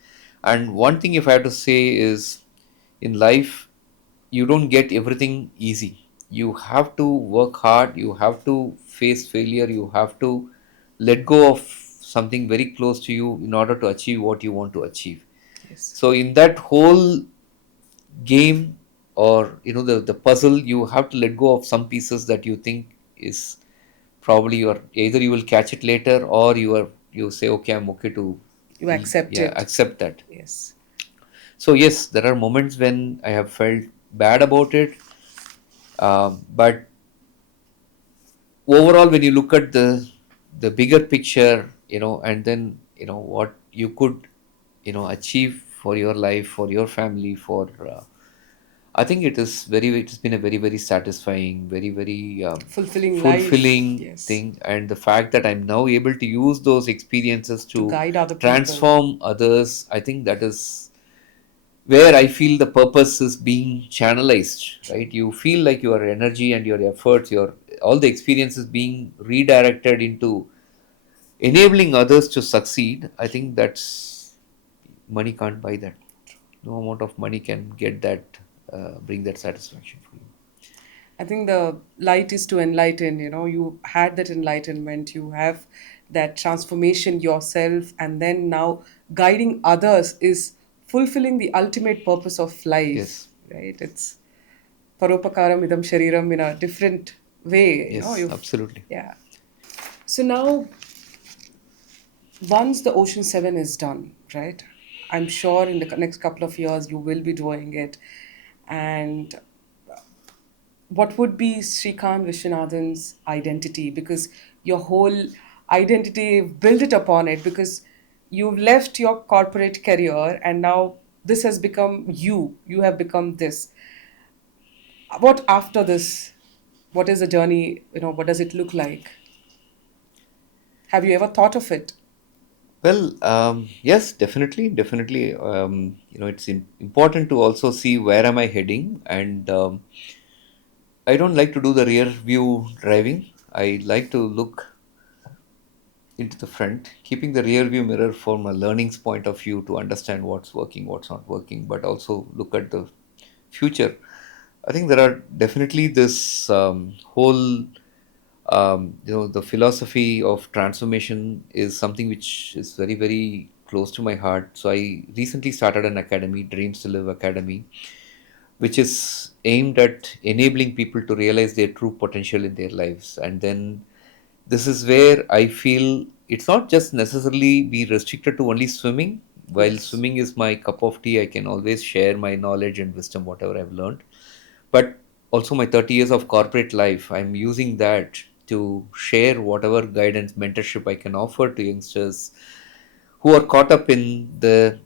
And one thing, if I have to say, is in life, you don't get everything easy. You have to work hard, you have to face failure, you have to let go of something very close to you in order to achieve what you want to achieve. Yes. So, in that whole game, or the puzzle, you have to let go of some pieces that you think is probably your, either you will catch it later, or you say, okay, I'm okay to You accept yeah, it. accept that. Yes. So yes, there are moments when I have felt bad about it, but overall, when you look at the bigger picture, and then what you could achieve for your life, for your family, for I think it's been a very, very satisfying, very, very Fulfilling life. fulfilling Yes. thing. And the fact that I'm now able to use those experiences To to guide other people. transform others, I think that is where I feel the purpose is being channelized, True. right? You feel like your energy and your efforts, your all the experiences being redirected into enabling others to succeed. I think that's money can't buy that. No amount of money can get that, bring that satisfaction for you. I think the light is to enlighten. You had that enlightenment, you have that transformation yourself, and then now guiding others is fulfilling the ultimate purpose of life, Yes, right? It's paropakaram idam shariram in a different way, yes, you've, absolutely. yeah. So now, once the Ocean 7 is done, right? I'm sure in the next couple of years you will be doing it. And what would be Srikanth Viswanathan's identity? Because your whole identity, build it upon it, because you've left your corporate career and now this has become you. You have become this. What after this? What is the journey? What does it look like? Have you ever thought of it? Well, yes, definitely, definitely. It's important to also see where am I heading, and I don't like to do the rear view driving. I like to look into the front, keeping the rear view mirror from a learning's point of view to understand what's working, what's not working, but also look at the future. I think there are definitely this whole, the philosophy of transformation is something which is very, very close to my heart. So I recently started an academy, Dreams to Live Academy, which is aimed at enabling people to realize their true potential in their lives. And then this is where I feel it's not just necessarily be restricted to only swimming. While Yes. swimming is my cup of tea, I can always share my knowledge and wisdom, whatever I've learned. But also my 30 years of corporate life, I'm using that to share whatever guidance, mentorship I can offer to youngsters who are caught up in the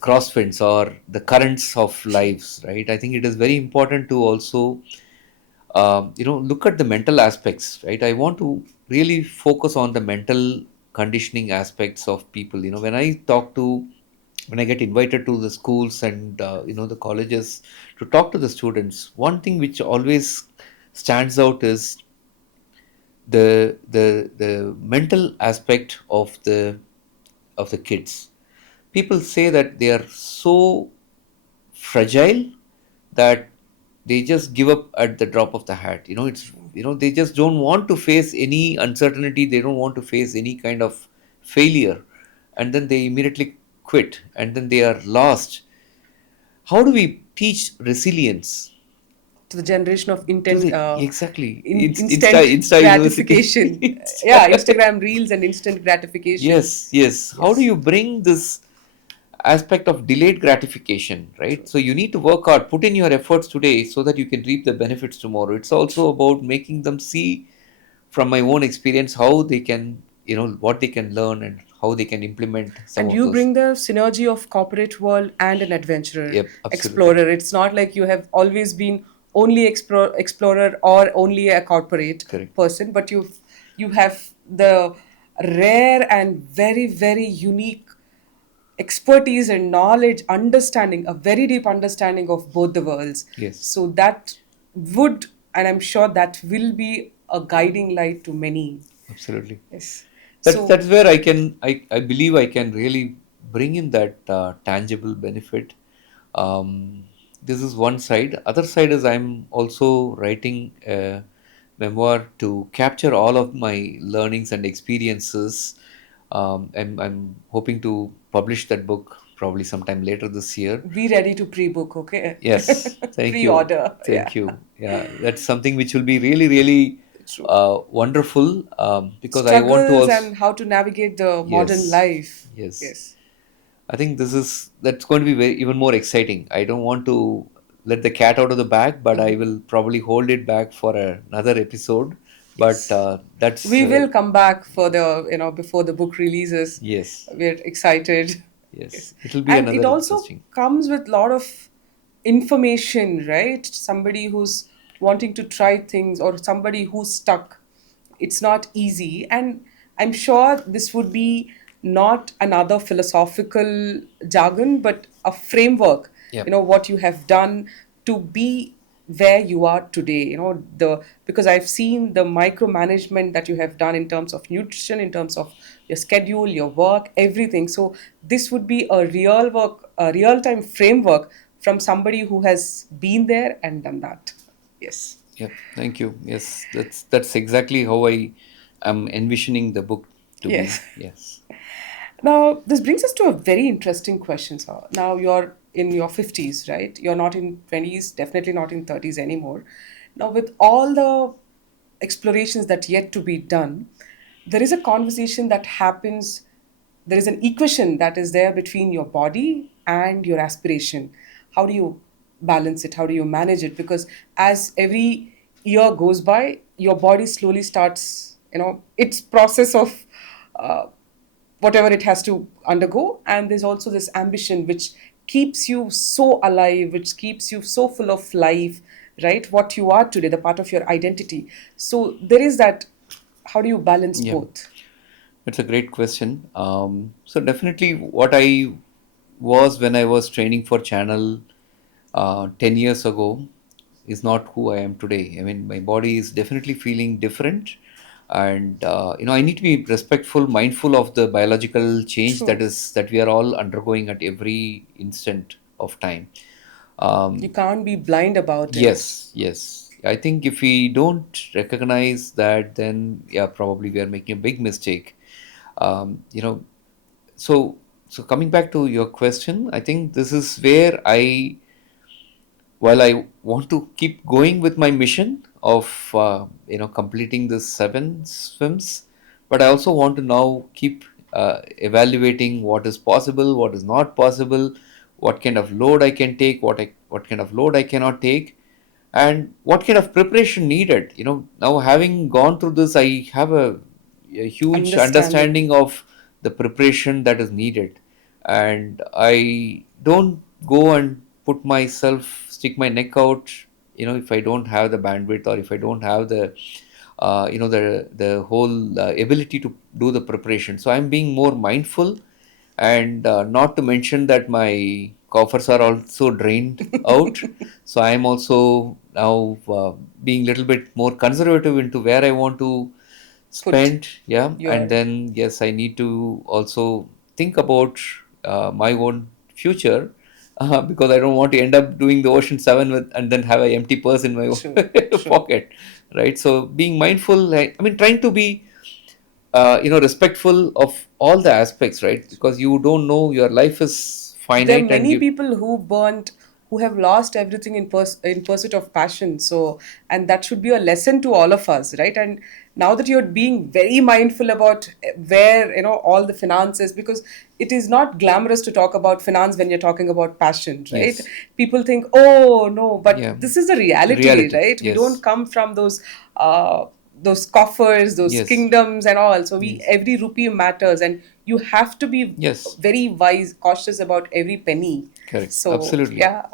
crosswinds or the currents of True. lives, right? I think it is very important to also look at the mental aspects, right? I want to really focus on the mental conditioning aspects of people. When I get invited to the schools and the colleges to talk to the students, one thing which always stands out is the mental aspect of the kids. People say that they are so fragile that they just give up at the drop of the hat. True. They just don't want to face any uncertainty, they don't want to face any kind of failure, and then they immediately quit, and then they are lost. How do we teach resilience To the generation of to intent, the exactly instant Insta University? gratification. Yeah, Instagram reels and instant gratification. Yes, yes. How do Yes. you bring this aspect of delayed gratification, right? True. So you need to work hard, put in your efforts today so that you can reap the benefits tomorrow. It's also about making them see from my own experience how they can, what they can learn and how they can implement some And of you those. bring the synergy of corporate world and an adventurer, Yep, absolutely. explorer. It's not like you have always been only explorer or only a corporate Correct. person, but you have the rare and very, very unique expertise and knowledge, understanding, a very deep understanding of both the worlds. Yes, So that would, and I'm sure that will be a guiding light to many. absolutely. Yes. That's So where I believe I can really bring in that tangible benefit. This is one side. Other side is I'm also writing a memoir to capture all of my learnings and experiences. I'm hoping to publish that book probably sometime later this year. be ready to pre-book, okay? Yes, thank you. Pre-order, yeah. Thank you. Yeah, that's something which will be really, really True. wonderful, because I want to Struggles also, and how to navigate the modern yes, life. yes. Yes. I think that's going to be even more exciting. I don't want to let the cat out of the bag, but I will probably hold it back for another episode. But Yes. that's We will come back for before the book releases. yes, We're excited. yes. Yes. It'll be And another it also interesting. comes with a lot of information, right? Somebody who's wanting to try things or somebody who's stuck. It's not easy. And I'm sure this would be not another philosophical jargon, but a framework, Yeah, what you have done to be where you are today, because I've seen the micromanagement that you have done in terms of nutrition, in terms of your schedule, your work, everything. So this would be a real time framework from somebody who has been there and done that. Yes. yeah. Thank you. Yes, that's exactly how I am envisioning the book to be. Yes. Yes. Now, this brings us to a very interesting question, sir. Now, you're in your 50s, right? You're not in 20s, definitely not in 30s anymore. Now, with all the explorations that yet to be done, there is a conversation that happens. There is an equation that is there between your body and your aspiration. How do you balance it? How do you manage it? Because as every year goes by, your body slowly starts, its process of uh, whatever it has to undergo. And there's also this ambition which keeps you so alive, which keeps you so full of life, right? What you are today, the part of your identity. So there is that. How do you balance Yeah. both? That's a great question. So definitely, what I was when I was training for Channel 10 years ago is not who I am today. I mean, my body is definitely feeling different, and I need to be respectful, mindful of the biological change True. that we are all undergoing at every instant of time. You Um, can't be blind about it. yes, yes. I think if we don't recognize that, then yeah, probably we are making a big mistake. Um, you know, so so coming back to your question, I think this is where while I want to keep going with my mission of completing the 7 swims, but I also want to now keep evaluating what is possible, what is not possible, what kind of load I can take, what kind of load I cannot take, and what kind of preparation needed. Now having gone through this, I have a huge Understanding. understanding of the preparation that is needed, and I don't go and put myself stick my neck out, if I don't have the bandwidth, or if I don't have the whole ability to do the preparation. So I'm being more mindful, and not to mention that my coffers are also drained out. So I am also now being a little bit more conservative into where I want to Put spend. Yeah, and your then yes, I need to also think about my own future, because I don't want to end up doing the Ocean 7 and then have an empty purse in my true, true. pocket, right? So being mindful, I mean, trying to be respectful of all the aspects, right? Because you don't know, your life is There are finite, and many you people who have lost everything in pursuit of passion. So, and that should be a lesson to all of us, right? And now that you're being very mindful about where all the finances, because it is not glamorous to talk about finance when you're talking about passion, right? yes, People think, oh no, but yeah, this is the reality, reality, right? We don't yes, come from those coffers, those yes, kingdoms and all. So we yes, every rupee matters, and you have to be Yes, very wise, cautious about every penny. correct. So Absolutely. yeah.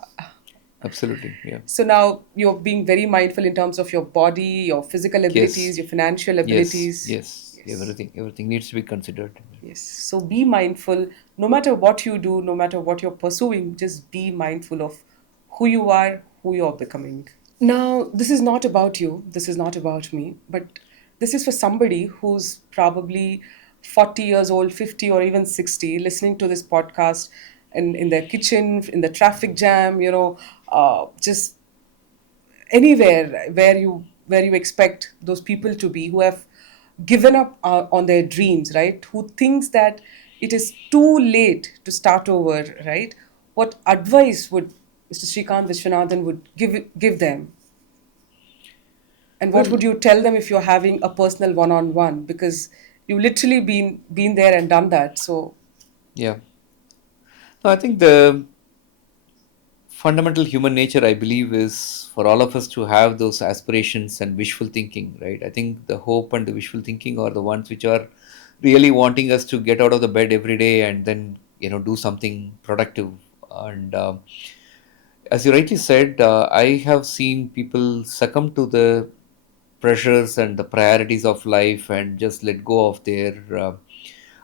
Absolutely. Yeah. So now you're being very mindful in terms of your body, your physical Yes. abilities, your financial Yes. abilities. Yes. Yes. Everything needs to be considered. Yes. So be mindful. No matter what you do, no matter what you're pursuing, just be mindful of who you are, who you're becoming. Now, this is not about you, this is not about me, but this is for somebody who's probably 40 years old, 50, or even 60, listening to this podcast in their kitchen, in the traffic jam, just anywhere where you expect those people to be, who have given up on their dreams, right? Who thinks that it is too late to start over, right? What advice would Mr. Srikanth Viswanathan would give them? And what Well, would you tell them if you're having a personal one-on-one? Because you've literally been there and done that. So yeah. No, I think the fundamental human nature, I believe, is for all of us to have those aspirations and wishful thinking, right? I think the hope and the wishful thinking are the ones which are really wanting us to get out of the bed every day and then, do something productive. And as you rightly said, I have seen people succumb to the pressures and the priorities of life and just let go of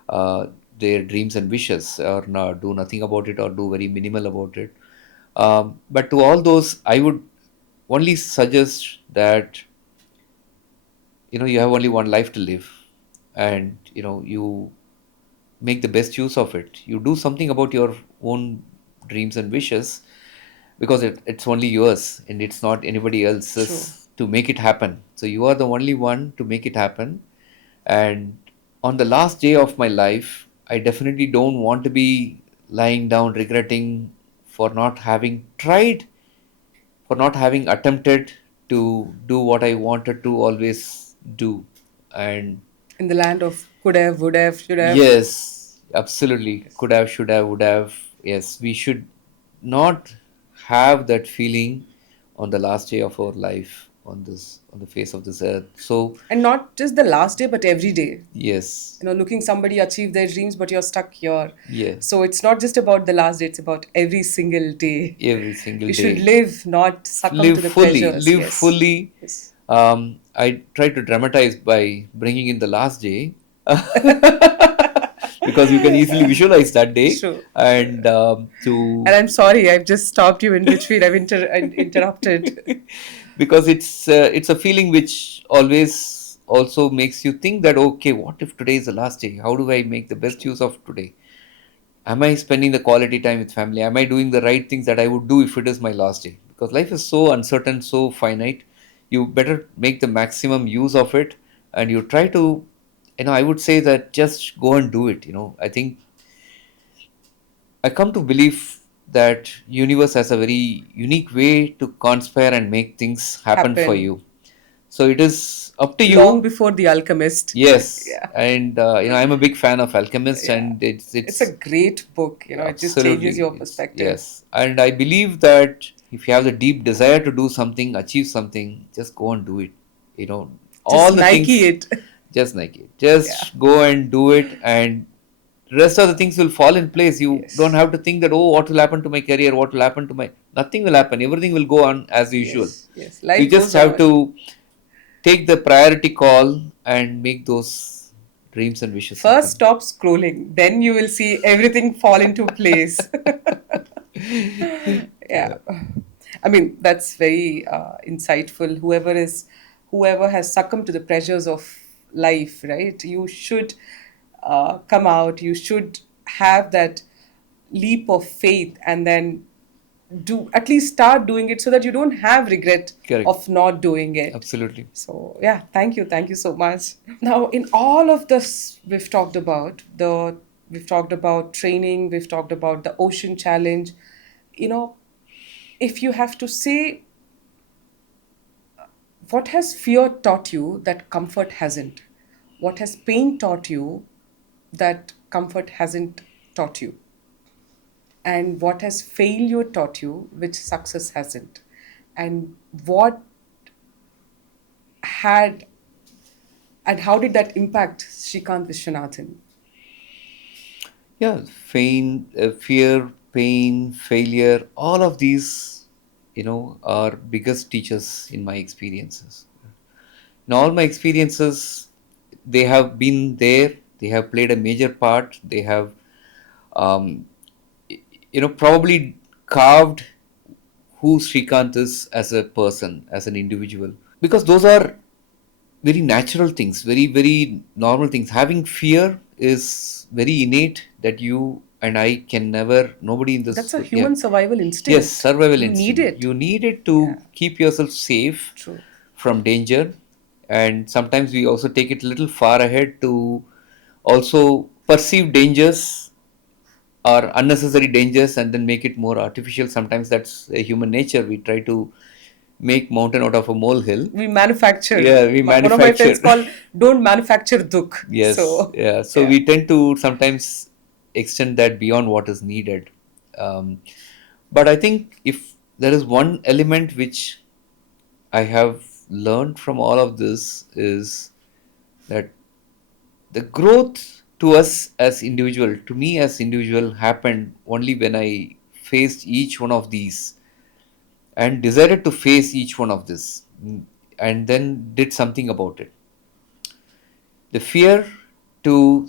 uh, their dreams and wishes, or do nothing about it, or do very minimal about it. But to all those, I would only suggest that you have only one life to live, and you make the best use of it. You do something about your own dreams and wishes, because it's only yours and it's not anybody true. else's to make it happen. So you are the only one to make it happen. And on the last day of my life, I definitely don't want to be lying down regretting for not having tried, for not having attempted to do what I wanted to always do. And In the land of could have, would have, should have. yes, absolutely. Could have, should have, would have. Yes, we should not have that feeling on the last day of our life on the face of this earth. So, And not just the last day, but every day. yes, Looking somebody achieve their dreams, but you're stuck here. yes, So it's not just about the last day, it's about every single day. every single You should day. live, not succumb to Live the fully, pressures. live Yes. fully. Yes. I try to dramatize by bringing in the last day because you can easily visualize that day. True. And And to I'm sorry, I've just stopped you in between. I've interrupted. because it's a feeling which always also makes you think that, okay, what if today is the last day? How do I make the best use of today? Am I spending the quality time with family? Am I doing the right things that I would do if it is my last day? Because life is so uncertain, so finite. You better make the maximum use of it, and you try to, I would say that just go and do it. I think I come to believe that universe has a very unique way to conspire and make things happen for Happen you. So it is up to long you. before The Alchemist. Yes, Yeah. and I'm a big fan of Alchemist, Yeah. and it's It's a it's great book. It just changes absolutely, your it's perspective. yes, and I believe that if you have the deep desire to do something, achieve something, just go and do it. You know, all Just the Nike things, it. just like it, Yeah. just go and do it, and rest of the things will fall in place. You don't Yes. have to think that, oh, what will happen to my career, what will happen to my, nothing will happen, everything will go on as usual. Yes. Yes. You Life just goes have on. to take the priority call and make those dreams and wishes First, happen. stop scrolling. Then you will see everything fall into place. Yeah. Yeah, I mean, that's very insightful. Whoever has succumbed to the pressures of life, right? You should come out. You should have that leap of faith, and then do at least start doing it, so that you don't have regret correct, of not doing it. absolutely. So yeah, thank you so much. Now, in all of this, we've talked about training, we've talked about the ocean challenge. You know, if you have to say, what has fear taught you that comfort hasn't? What has pain taught you that comfort hasn't taught you? And what has failure taught you which success hasn't? And what had and how did that impact Srikanth Viswanathan? Yeah, fear, pain, failure, all of these, are biggest teachers in my experiences. In all my experiences, they have been there, they have played a major part, they have, um, probably carved who Srikanth is as a person, as an individual. Because those are very natural things, very, very normal things. Having fear is very innate that you and I can never, nobody in That's this, a yeah. human survival Yes, instinct. survival You need instinct. it. You need it Yeah, to keep yourself safe true. from danger. And sometimes we also take it a little far ahead to also perceive dangers or unnecessary dangers and then make it more artificial. Sometimes that's a human nature. We try to make mountain out of a molehill. We manufacture. Yeah, we One of my manufacture. friends call don't manufacture dukh. Yes, So yeah. So yeah. we tend to sometimes extend that beyond what is needed. Um, but I think if there is one element which I have learned from all of this is that the growth to us as individual, to me as individual, happened only when I faced each one of these and decided to face each one of this, and then did something about it. The fear to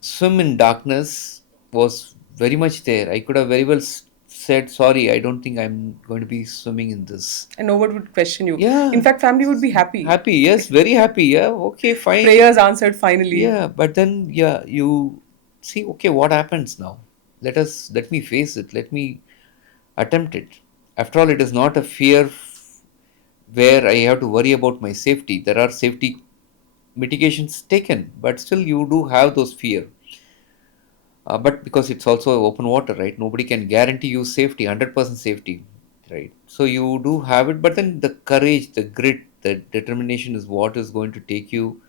swim in darkness was very much there. I could have very well said, sorry, I don't think I'm going to be swimming in this. And no one would question you. In Yeah, fact, family would be happy. happy. Yes, very happy. Yeah, okay, fine. Prayers answered finally. Yeah, but then, yeah, you see, okay, what happens now? Let me face it. Let me attempt it. After all, it is not a fear where I have to worry about my safety. There are safety mitigations taken, but still you do have those fear. But because it's also open water, right? Nobody can guarantee you safety, 100% safety, right? So you do have it, but then the courage, the grit, the determination is what is going to take you.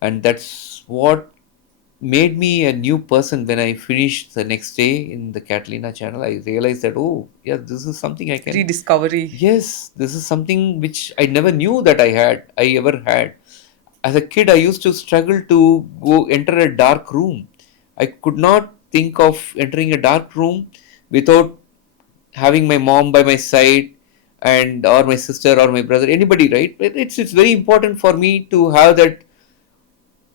And that's what made me a new person when I finished the next day in the Catalina channel. I realized that, oh, yeah, this is something I can. Rediscovery. Yes, this is something which I never knew that I ever had. As a kid, I used to struggle to go enter a dark room. I could not think of entering a dark room without having my mom by my side and or my sister or my brother, anybody, right? It's very important for me to have that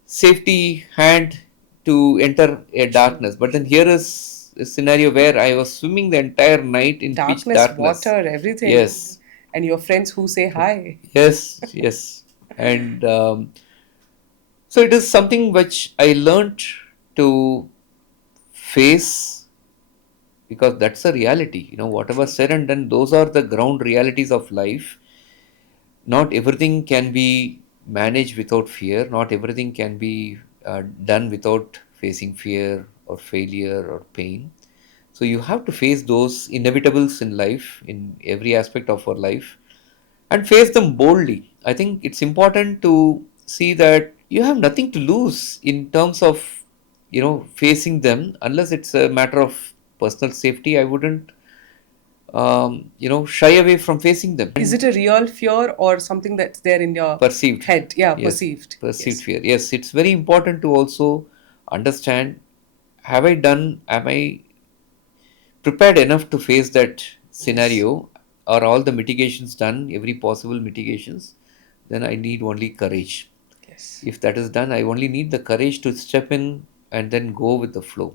safety hand to enter a True. darkness. But then here is a scenario where I was swimming the entire night in pitch Darkness, darkness. water, everything. Yes, And your friends who say hi. yes, yes. And so it is something which I learnt to face because that's the reality. Whatever True. said and done, those are the ground realities of life. Not everything can be managed without fear. Not everything can be done without facing fear or failure or pain. So you have to face those inevitables in life, in every aspect of our life, and face them boldly. I think it's important to see that you have nothing to lose in terms of facing them unless it's a matter of personal safety. I wouldn't shy away from facing them. Is And it a real fear or something that's there in your perceived, head? Yeah, yes, perceived. perceived Yes. fear. Yes, it's very important to also understand, have I done, am I prepared enough to face that Yes. scenario? Are all the mitigations done, every possible mitigations? Then I need only courage. Yes. If that is done, I only need the courage to step in and then go with the flow,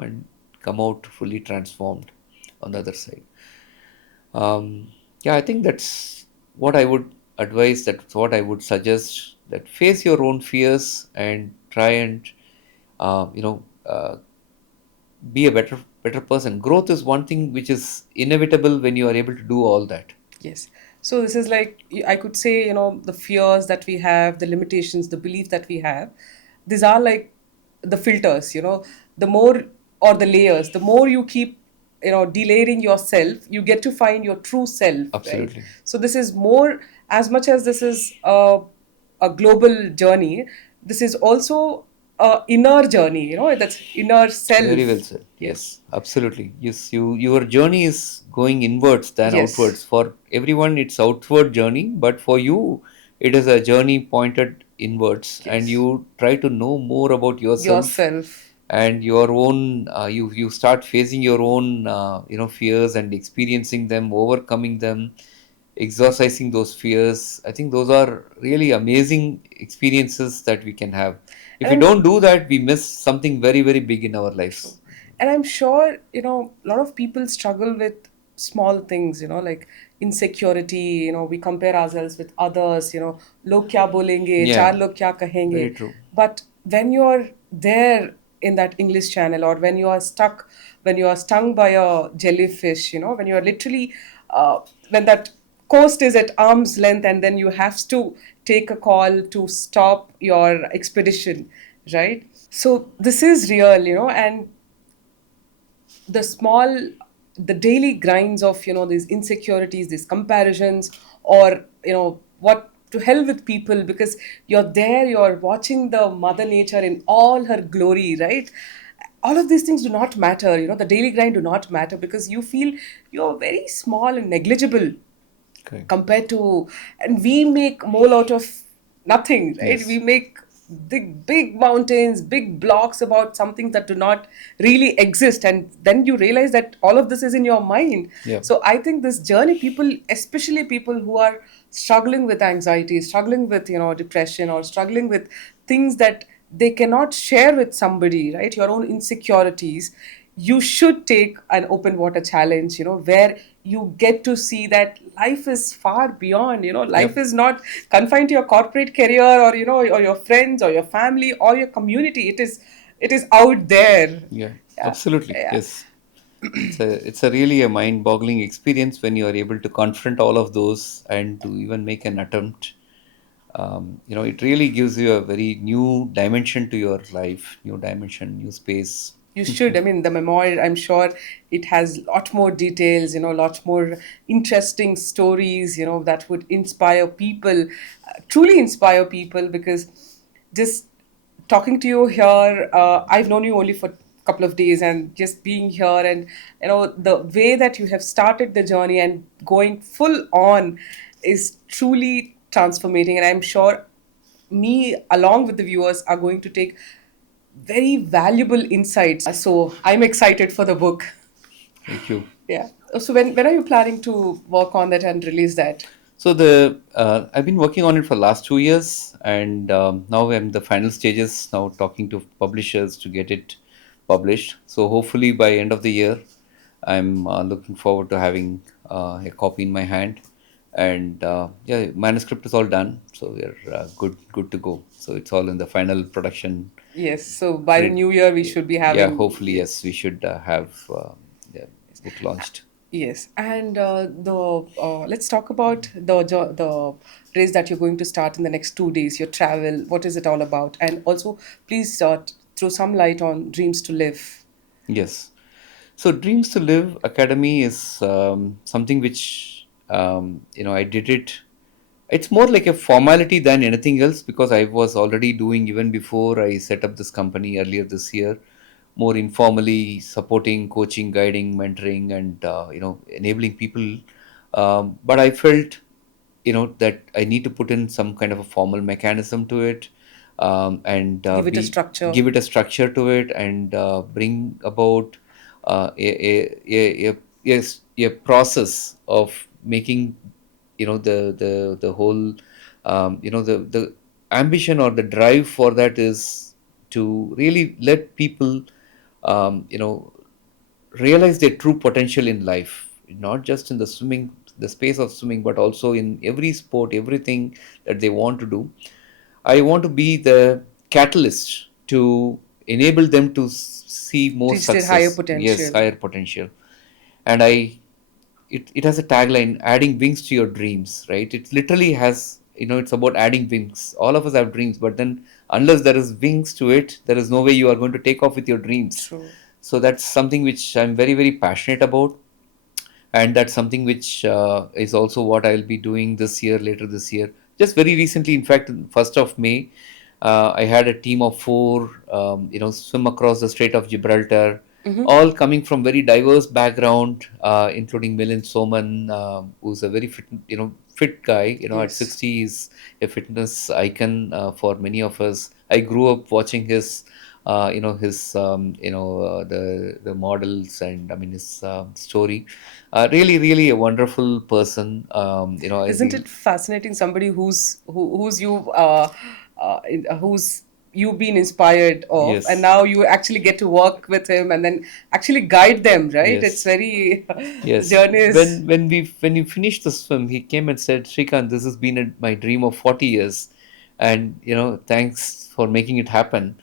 and come out fully transformed on the other side. Yeah, I think that's what I would advise. That's what I would suggest. That face your own fears and try and uh, you know uh, be a better person. Growth is one thing which is inevitable when you are able to do all that. Yes. So this is like I could say, the fears that we have, the limitations, the belief that we have, these are like the filters, the more or the layers, the more you keep, delayering yourself, you get to find your true self, right? Absolutely, So this is more, as much as this is a global journey, this is also a inner journey, that's inner very well self. said. Yes. Yes, absolutely. Yes, your journey is going inwards than Yes. outwards. For everyone, it's outward journey, but for you, it is a journey pointed inwards, and Yes. you try to know more about yourself Yourself. and your own you start facing your own fears and experiencing them, overcoming them, exorcising those fears. I think those are really amazing experiences that we can have. If And we I'm don't do that, we miss something very, very big in our True. lives. And I'm sure, a lot of people struggle with small things, like insecurity, we compare ourselves with others, log kya bolenge, Yeah, char log kya very kahenge. true. But when you're there in that English channel, or when you are stung by a jellyfish, when you're literally, when that coast is at arm's length, and then you have to take a call to stop your expedition, right? So this is real, and the small, the daily grinds of, these insecurities, these comparisons, or, what to hell with people, because you're there, you're watching the mother nature in all her glory, right? All of these things do not matter, the daily grind do not matter, because you feel you're very small and negligible Okay. compared to, and we make more out of nothing, right? We Yes. make big mountains, big blocks about something that do not really exist, and then you realize that all of this is in your mind. Yeah. So I think this journey, people, especially people who are struggling with anxiety, struggling with, depression, or struggling with things that they cannot share with somebody, right? Your own insecurities, you should take an open water challenge, where you get to see that life is far beyond, life Yep. is not confined to your corporate career, or, or your friends, or your family, or your community. It is out there. Yeah. Yeah. Absolutely. Yeah. Yes. It's a really a mind-boggling experience when you are able to confront all of those and to even make an attempt. It really gives you a very new dimension to your life, new dimension, new space. You should. I mean, the memoir, I'm sure it has a lot more details, lot more interesting stories, that would inspire people, truly inspire people, because just talking to you here, I've known you only for a couple of days, and just being here, and, the way that you have started the journey and going full on is truly transformating. And I'm sure me, along with the viewers, are going to take very valuable insights. So I'm excited for the book. Thank you. Yeah. So when are you planning to work on that and release that? So the I've been working on it for the last 2 years, and now I'm in the final stages. Now talking to publishers to get it published. So hopefully by end of the year, I'm looking forward to having a copy in my hand, and yeah, manuscript is all done. So we're good to go. So it's all in the final production. Yes. So by the Read. new year, we should be Yeah, having. hopefully yes, we Yes. should have the book launched. Yes, and the let's talk about the race that you're going to start in the next 2 days. Your travel, what is it all about? And also, please throw some light on Dreams to Live. Yes. So, Dreams to Live Academy is something which I did it. It's more like a formality than anything else because I was already doing even before I set up this company earlier this year, more informally supporting, coaching, guiding, mentoring, and enabling people. But I felt that I need to put in some kind of a formal mechanism to it, and Give it a be structure. give it a structure to it, and bring about a process of making the whole the ambition or the drive for that is to really let people um, you know realize their true potential in life, not just in the space of swimming, but also in every sport, everything that they want to do. I want to be the catalyst to enable them to see more Reach their higher success, yes, potential. higher potential. And it has a tagline, adding wings to your dreams, right? It literally has, it's about adding wings. All of us have dreams, but then unless there is wings to it, there is no way you are going to take off with your dreams. True. So that's something which I'm very, very passionate about, and that's something which is also what I'll be doing this year, later this year. Just very recently, in fact, 1st of May, I had a team of four, swim across the Strait of Gibraltar, all coming from very diverse background, including Milind Soman, who's a very fit guy. At Yes. 60, he's a fitness icon for many of us. I grew up watching his his the models, and I mean his story. Really a wonderful person. I Isn't really. it fascinating? Somebody who's who's you been inspired of, and Yes. now you actually get to work with him and then actually guide them, right? It's Yes. very the Yes. journey is When you finished the swim, he came and said, "Srikanth, this has been my dream of 40 years, and thanks for making it happen."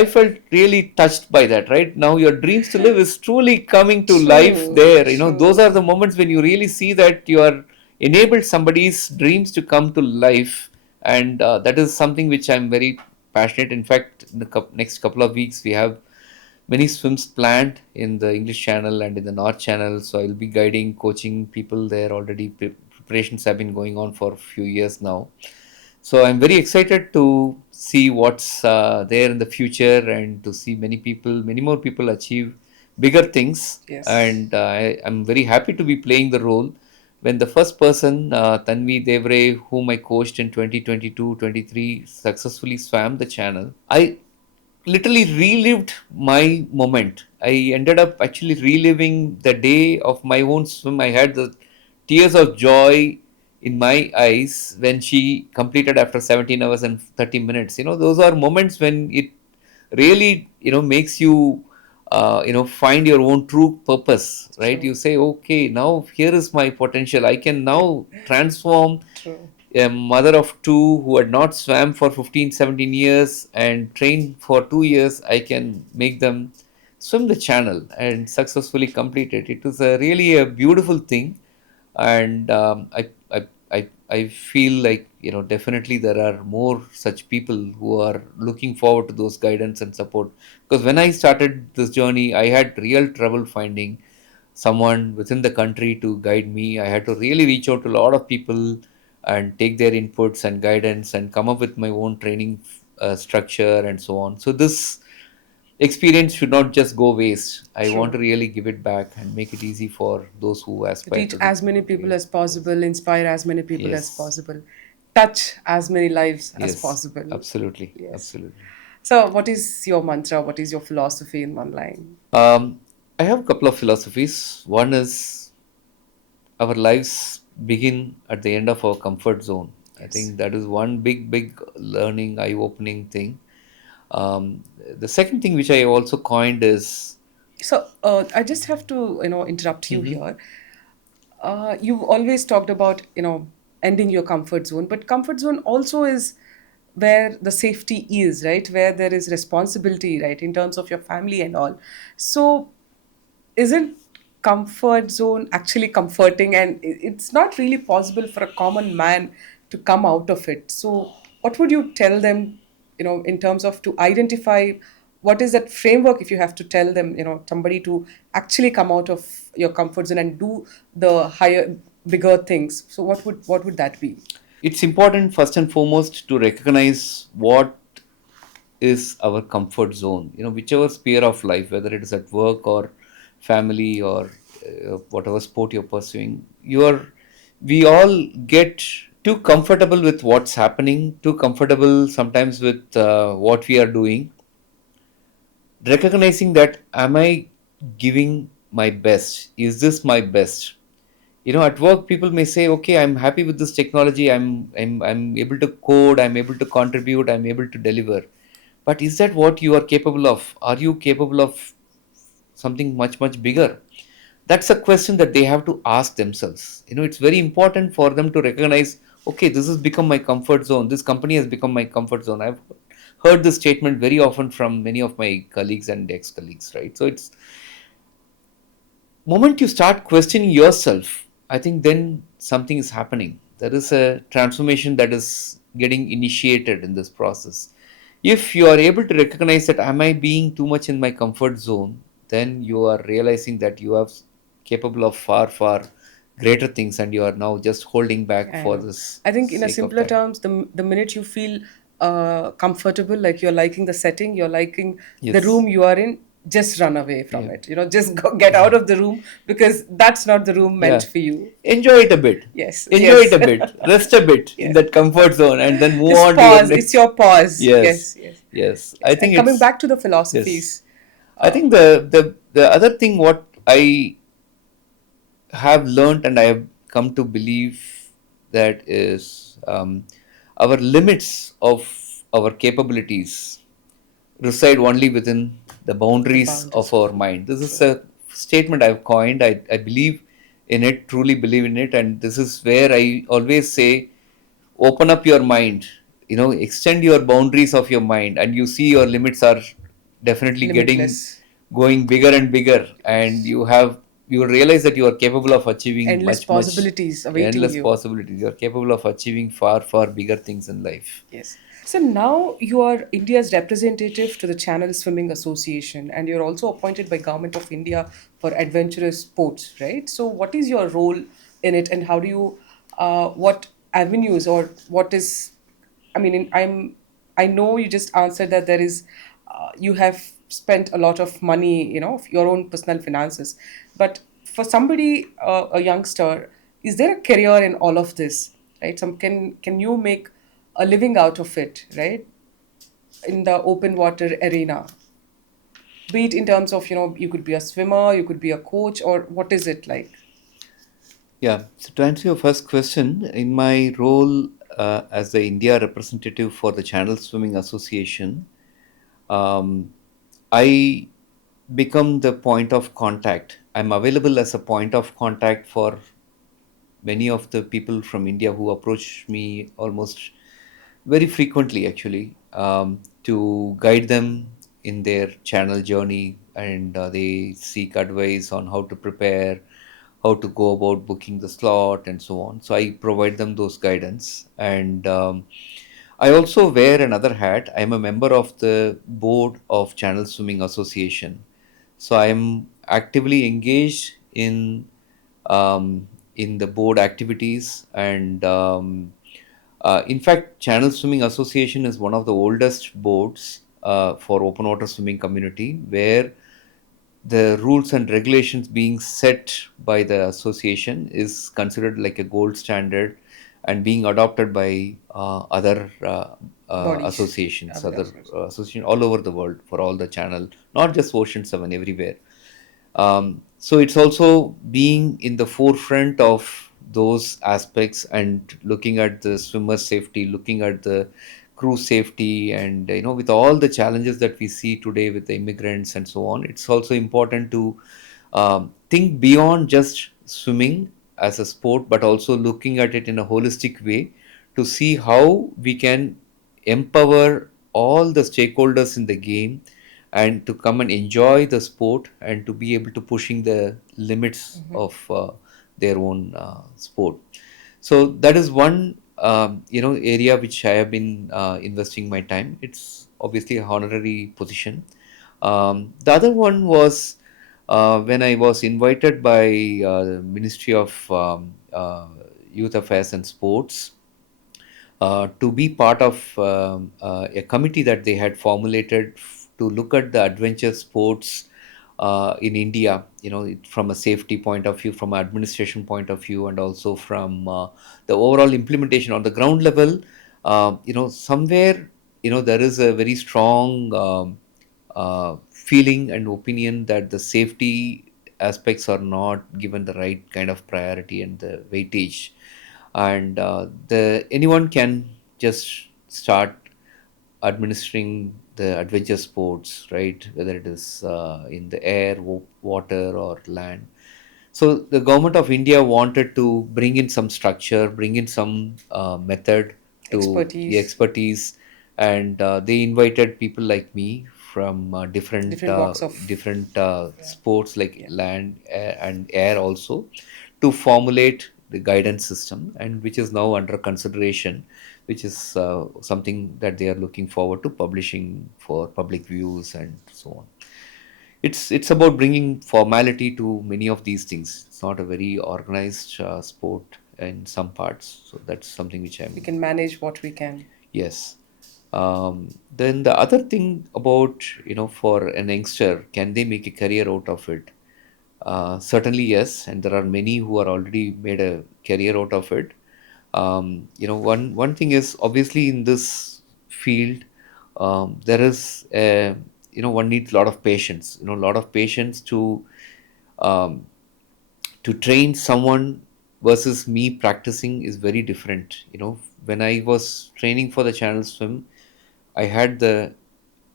I felt really touched by that. Right now, your dreams to live is truly coming to life true, there. Those are true, the moments when you really see that you are enabled somebody's dreams to come to life, and that is something which I'm very passionate. In fact, in the next couple of weeks, we have many swims planned in the English Channel and in the North Channel. So I'll be guiding, coaching people there already. Preparations have been going on for a few years now. So I'm very excited to see what's there in the future, and to see many more people achieve bigger things. yes. And I'm very happy to be playing the role. When the first person, Tanvi Devre, whom I coached in 2022-23, successfully swam the channel, I literally relived my moment. I ended up actually reliving the day of my own swim. I had the tears of joy in my eyes when she completed after 17 hours and 30 minutes. Those are moments when it really, makes you, find your own true purpose, right? True, You say, okay, now here is my potential. I can now transform true. a mother of two who had not swam for 15, 17 years and trained for 2 years. I can make them swim the channel and successfully complete it. It was really a beautiful thing. And I feel like, definitely there are more such people who are looking forward to those guidance and support. Because when I started this journey, I had real trouble finding someone within the country to guide me. I had to really reach out to a lot of people and take their inputs and guidance and come up with my own training structure and so on. So this experience should not just go waste. I want True. to really give it back and make it easy for those who aspire Reach to do as many people great. as Yes. possible, inspire as many people as Yes. possible, touch as many lives as Yes. possible. Absolutely. Yes. Absolutely. So, what is your mantra? What is your philosophy in one line? Um, I have a couple of philosophies. One is our lives begin at the end of our comfort zone. I Yes. think that is one big learning, eye-opening thing. The second thing which I also coined is. So, I just have to, interrupt you Mhm. here. You've always talked about, ending your comfort zone, but comfort zone also is where the safety is, right? Where there is responsibility, right? In terms of your family and all. So, isn't comfort zone actually comforting, and it's not really possible for a common man to come out of it? So what would you tell them, in terms of to identify what is that framework, if you have to tell them, somebody to actually come out of your comfort zone and do the higher, bigger things? So what would that be? It's important first and foremost to recognize what is our comfort zone. Whichever sphere of life, whether it is at work or family or whatever sport you're pursuing, we all get too comfortable with what's happening, too comfortable sometimes with what we are doing. Recognizing that, am I giving my best? Is this my best? At work people may say, okay, I'm happy with this technology, I'm able to code, I'm able to contribute, I'm able to deliver. But is that what you are capable of? Are you capable of something much bigger? That's a question that they have to ask themselves. It's very important for them to recognize, okay, this has become my comfort zone, this company has become my comfort zone. I've heard this statement very often from many of my colleagues and ex-colleagues, right? So it's moment you start questioning yourself, I think then something is happening. There is a transformation that is getting initiated in this process. If you are able to recognize that, am I being too much in my comfort zone, then you are realizing that you are capable of far greater things, and you are now just holding back I for know. this I think in a sake of simpler that. terms, the minute you feel comfortable, like you're liking the setting, you're liking the Yes. room you are in, just run away from Yeah. it. Just get out of the room, because that's not the room meant Yeah. for you. Enjoy it a bit. Yes, Enjoy it yes. a bit. Rest a bit in Yes. that comfort zone and then move Just on to your pause. It's next. your pause. Yes. Yes, yes, Yes. I yes. And think coming it's. back to the Yes. philosophies, I uh, think the other thing what I have learned and I have come to believe that is our limits of our capabilities reside only within the the boundaries boundaries of of our it. mind. This is True. a statement I've coined. I believe in it, truly believe in it. And this is where I always say, open up your mind, extend your boundaries of your mind, and you see your limits are definitely getting Limitless. going bigger and bigger. And you will realize that you are capable of achieving Endless much, much possibilities awaiting endless you. possibilities. You are capable of achieving far, far bigger things in life. Yes. So now you are India's representative to the Channel Swimming Association, and you're also appointed by Government of India for adventurous sports, right? So what is your role in it, and how do you, what avenues, or what is, I mean, I know you just answered that there is, you have spent a lot of money, of your own personal finances, but for somebody, a youngster, is there a career in all of this, right? Can you make a living out of it, right? In the open water arena, be it in terms of, you could be a swimmer, you could be a coach, or what is it like? Yeah. So to answer your first question, in my role as the India representative for the Channel Swimming Association, um, I become the point of contact. I'm available as a point of contact for many of the people from India who approach me almost very frequently, actually, to guide them in their channel journey, and they seek advice on how to prepare, how to go about booking the slot, and so on. So I provide them those guidance, and I also wear another hat. I'm a member of the board of Channel Swimming Association, so I'm actively engaged in the board activities. And in fact, Channel Swimming Association is one of the oldest boards for open water swimming community, where the rules and regulations being set by the association is considered like a gold standard, and being adopted by other Bodies, associations, other other associations. associations all over the world for all the channel, not just Ocean 7, everywhere. So it's also being in the forefront of those aspects and looking at the swimmer safety, looking at the crew safety, and with all the challenges that we see today with the immigrants and so on, it's also important to think beyond just swimming as a sport, but also looking at it in a holistic way to see how we can empower all the stakeholders in the game and to come and enjoy the sport and to be able to pushing the limits of their own sport. So that is one area which I have been investing my time. It's obviously a honorary position. The other one was when I was invited by the Ministry of Youth Affairs and Sports to be part of a committee that they had formulated to look at the adventure sports in India, from a safety point of view, from an administration point of view, and also from the overall implementation on the ground level. Somewhere, there is a very strong feeling and opinion that the safety aspects are not given the right kind of priority and the weightage, and the anyone can just start administering the adventure sports, right? Whether it is in the air, water, or land. So the government of India wanted to bring in some structure, bring in some method to the Expertise, expertise, and they invited people like me from different walks of, different yeah, sports like yeah. land, air, and air also, to formulate the guidance system, and which is now under consideration, which is something that they are looking forward to publishing for public views and so on. It's about bringing formality to many of these things. It's not a very organized sport in some parts, so that's something which We I'm. can manage what we can. Yes. Then the other thing about, for an youngster, can they make a career out of it? Certainly, yes, and there are many who are already made a career out of it. One thing is, obviously, in this field, there is one needs a lot of patience. A lot of patience um, to train someone versus me practicing is very different. When I was training for the channel swim, I had the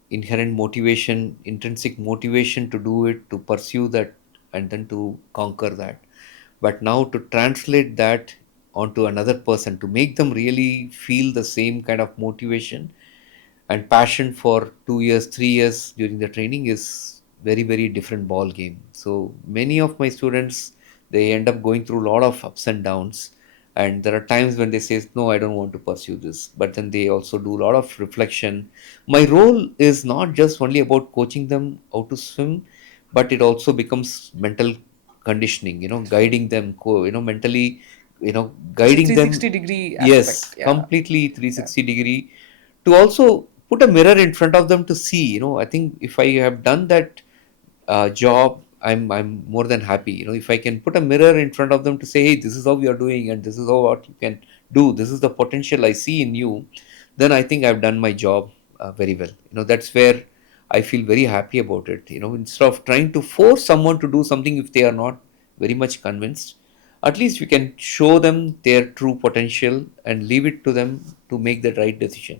inherent motivation, intrinsic motivation to do it, to pursue that, and then to conquer that. But now to translate that onto another person, to make them really feel the same kind of motivation and passion for 2 years, 3 years during the training is very, very different ball game. So many of my students, they end up going through a lot of ups and downs, and there are times when they say, no, I don't want to pursue this, but then they also do a lot of reflection. My role is not just only about coaching them how to swim, but it also becomes mental conditioning, guiding them, mentally, It's a guiding them. 360-degree aspect. Yes, Yeah. completely Yeah. 360-degree, to also put a mirror in front of them to see. I think if I have done that job, I'm more than happy. If I can put a mirror in front of them to say, hey, this is how you are doing, and this is how what you can do, this is the potential I see in you, then I think I've done my job very well. That's where I feel very happy about it. Instead of trying to force someone to do something if they are not very much convinced, at least we can show them their true potential and leave it to them to make the right decision.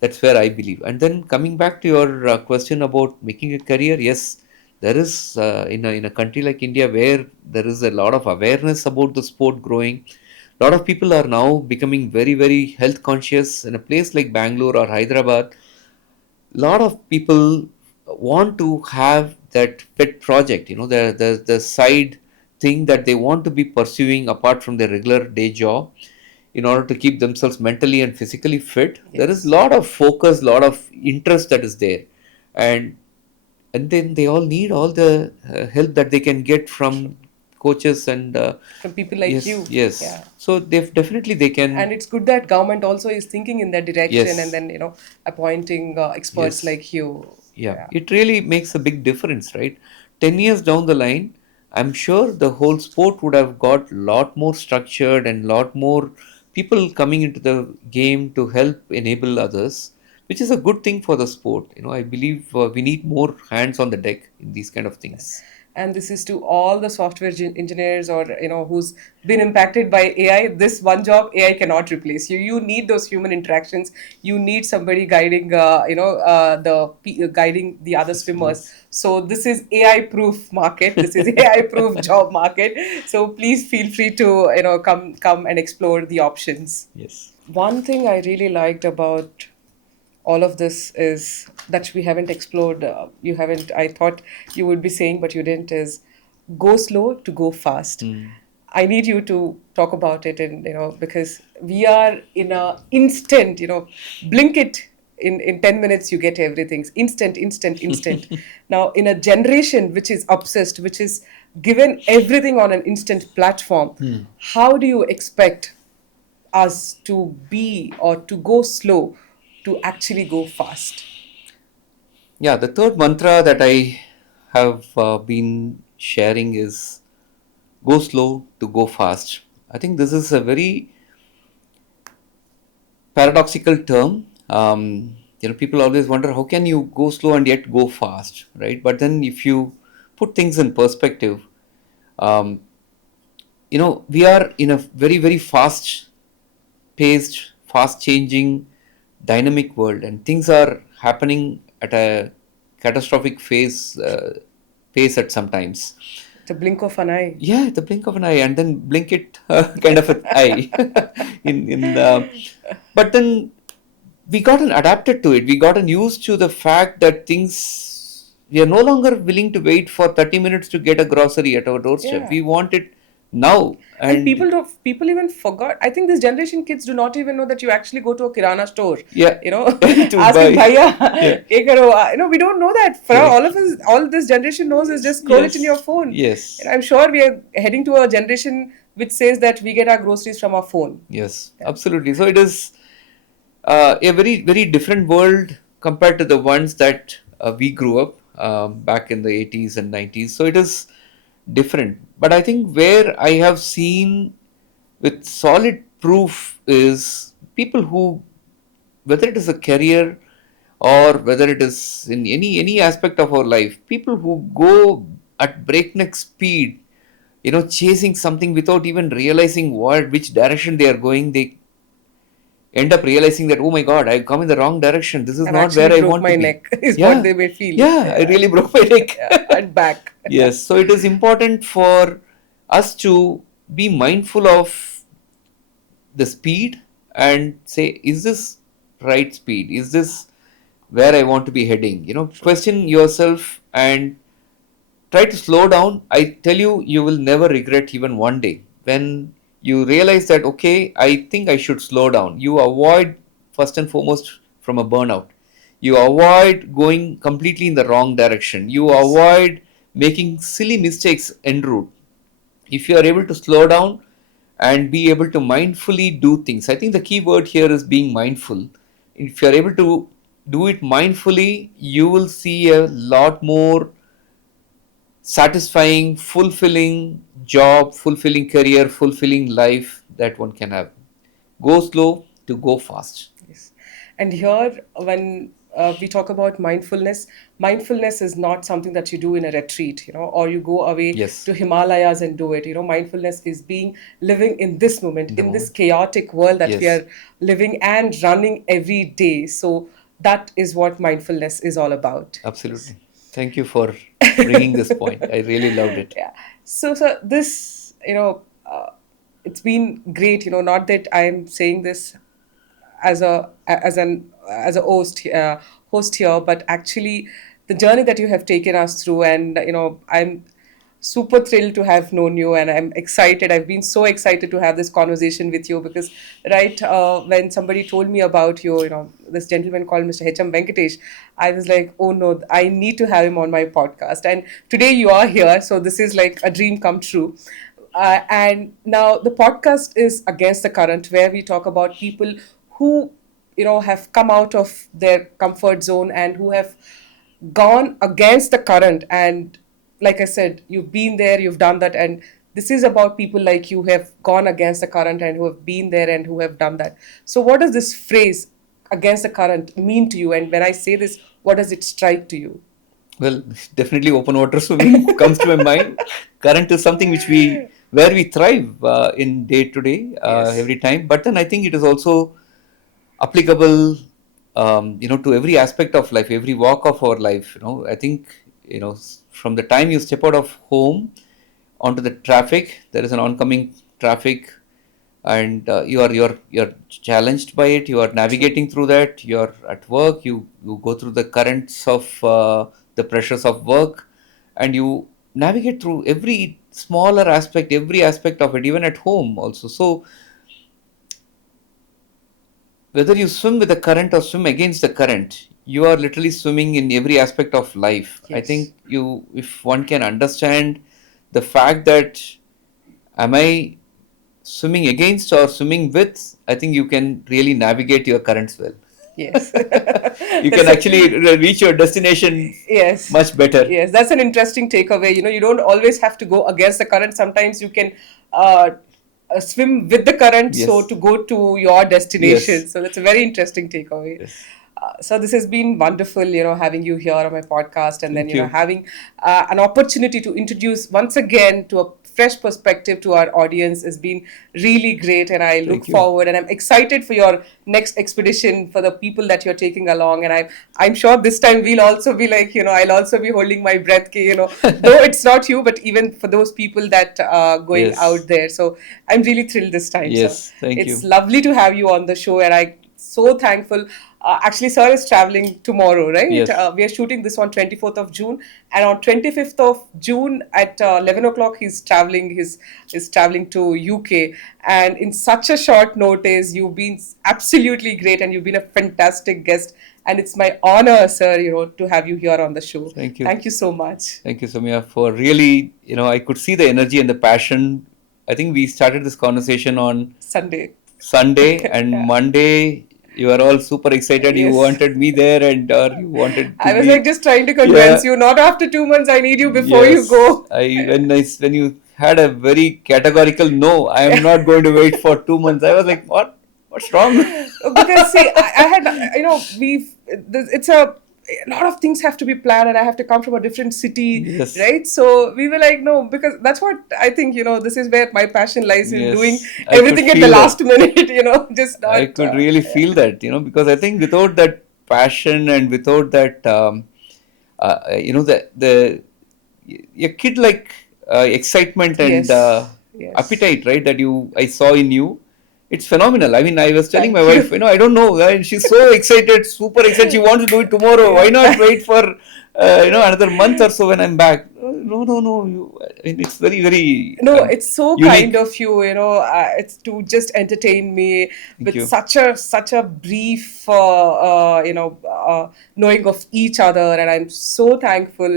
That's where I believe. And then coming back to your question about making a career, yes, there is in a country like India where there is a lot of awareness about the sport growing. A lot of people are now becoming very, very health conscious. In a place like Bangalore or Hyderabad, a lot of people want to have that pet project, the side thing that they want to be pursuing apart from their regular day job, in order to keep themselves mentally and physically fit. There is a Yes. lot of focus, a lot of interest that is there, and and then they all need all the help that they can get from coaches and From people like yes, you. yes. Yeah. So they definitely they And can. it's good that government also is thinking in that direction and Yes, then, appointing experts yes. like you. Yeah, Yeah. it really makes a big difference, right? 10 years down the line, I'm sure the whole sport would have got lot more structured and lot more people coming into the game to help enable others, which is a good thing for the sport. I believe we need more hands on the deck in these kind of things. And this is to all the software engineers or who's been impacted by AI. This one job AI cannot replace. You need those human interactions. You need somebody guiding guiding the other Yes, swimmers. yes, So this is AI proof market. This is AI proof job market. So please feel free to come and explore the options. yes. One thing I really liked about all of this is that we haven't explored. You haven't. I thought you would be saying, but you didn't. Is go slow to go fast. Mm. I need you to talk about it, and because we are in a instant. Blink it in 10 minutes, you get everything. Instant, instant, instant. Now, in a generation which is obsessed, which is given everything on an instant platform, how do you expect us to be or to go slow to actually go fast? Yeah, the third mantra that I have been sharing is go slow to go fast. I think this is a very paradoxical term. People always wonder how can you go slow and yet go fast, right? But then if you put things in perspective, um, we are in a very, very fast paced, fast changing, dynamic world, and things are happening at a catastrophic pace at sometimes. The blink of an eye. Yeah, the blink of an eye, and then blink it kind of an eye. in But then we gotten adapted to it. We gotten used to the fact that things, we are no longer willing to wait for 30 minutes to get a grocery at our doorstep. Yeah. We want it now, And and people even forgot. I think this generation kids do not even know that you actually go to a kirana store, yeah, you know, to asking buy. bhaiya, Yeah, ke karo? We don't know that. For all correct. of us, all this generation knows is just scroll it in your Yes, phone. yes, I'm sure we are heading to a generation which says that we get our groceries from our phone. yes, Yeah. absolutely. So it is. A very, very different world compared to the ones that we grew up back in the 80s and 90s. So it is different. But I think where I have seen with solid proof is people who, whether it is a career or whether it is in any aspect of our life, people who go at breakneck speed, chasing something without even realizing which direction they are going. They end up realizing that, oh my god, I've come in the wrong direction, this is I've not actually where I broke want to my be. neck, is what Yeah, they may feel. yeah, I Yeah, really broke my neck. yeah, and back. Yes, so it is important for us to be mindful of the speed and say, is this right speed, is this where I want to be heading? Question yourself and try to slow down. I tell you, you will never regret even one day when you realize that, okay, I think I should slow down. You avoid, first and foremost, from a burnout. You avoid going completely in the wrong direction. You Yes. avoid making silly mistakes en route. If you are able to slow down and be able to mindfully do things, I think the key word here is being mindful. If you are able to do it mindfully, you will see a lot more satisfying, fulfilling job, fulfilling career, fulfilling life that one can have. Go slow to go fast. Yes. And here, when we talk about mindfulness, mindfulness is not something that you do in a retreat, or you go away Yes, to Himalayas and do it. Mindfulness is being living in this moment, in the in this moment. chaotic world that we Yes, are living and running every day. So that is what mindfulness is all about. Yes. absolutely. Thank you for bringing this point. I really loved it. Yeah. So this, it's been great. Not that I'm saying this as a host here, but actually the journey that you have taken us through, and I'm super thrilled to have known you, and I'm excited. I've been so excited to have this conversation with you because right when somebody told me about you, this gentleman called Mr. H.M. Venkatesh, I was like, oh no, I need to have him on my podcast, and today you are here, so this is like a dream come true. And now the podcast is Against the Current, where we talk about people who have come out of their comfort zone and who have gone against the current. And like I said, you've been there, you've done that, and this is about people like you who have gone against the current and who have been there and who have done that. So what does this phrase against the current mean to you, and when I say this, what does it strike to you? Well, definitely open water swimming comes to my mind. Current is something where we thrive in day to day, Yes. every time. But then I think it is also applicable, to every aspect of life, every walk of our life. I think, from the time you step out of home onto the traffic, there is an oncoming traffic, and you're challenged by it. You are True. navigating through that. You're at work. You go through the currents of the pressures of work, and you navigate through every smaller aspect, every aspect of it, even at home also. So whether you swim with the current or swim against the current, you are literally swimming in every aspect of life. I Yes. think if one can understand the fact that, am I swimming against or swimming with, I think you can really navigate your currents well. Yes. You can That's a, actually reach your destination yes. much better. Yes, that's an interesting takeaway. You don't always have to go against the current. Sometimes you can uh, swim with the current so Yes, to go to your yes, destination. So that's a very interesting takeaway. yes. So this has been wonderful, having you here on my podcast, and then Thank you. having an opportunity to introduce once again to a fresh perspective to our audience has been really great, and I look Thank you. forward and I'm excited for your next expedition, for the people that you're taking along, and I'm sure this time we'll also be like, I'll also be holding my breath, though it's not you, but even for those people that are going Yes, out there. So I'm really thrilled this time, sir. yes. Thank It's you. lovely to have you on the show, and I so thankful. Actually, sir is traveling tomorrow, right? Yes. We are shooting this on 24th of June, and on 25th of June at 11 o'clock, he's traveling to UK. And in such a short notice, you've been absolutely great, and you've been a fantastic guest. And it's my honor, sir, to have you here on the show. Thank you. Thank you so much. Thank you, Samya, for really, I could see the energy and the passion. I think we started this conversation on Sunday. Sunday, and Yeah. Monday. You are all super excited. You Yes. wanted me there, and or you wanted to I was be. like just trying to Yeah. convince you, not after 2 months, I need you before you Yes. go. When you had a very categorical no, I am not going to wait for 2 months. I was like, what? What's wrong? Because see, I had, it's a lot of things have to be planned, and I have to come from a different city, Yes. right? So we were like, no, because that's what I think, this is where my passion lies, in doing Yes. I could everything at the feel that. last minute, just I not. could really feel that, because I think without that passion and without that, the a kid like excitement and Yes, yes. appetite, right? That I saw in you, it's phenomenal. I mean, I was telling my Thank wife, you. I don't know, and she's so excited, super excited. She wants to do it tomorrow. Why not Yeah. wait for another month or so when I'm back? No, no, no. I mean, it's very, very No, it's so kind unique. of you, it's to just entertain me Thank with you. such a brief, knowing of each other, and I'm so thankful.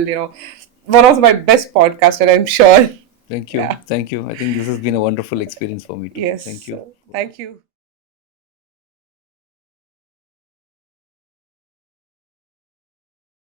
One of my best podcasts, and I'm sure. Thank you. Yeah. Thank you. I think this has been a wonderful experience for me too. Thank Yes. you. Thank you.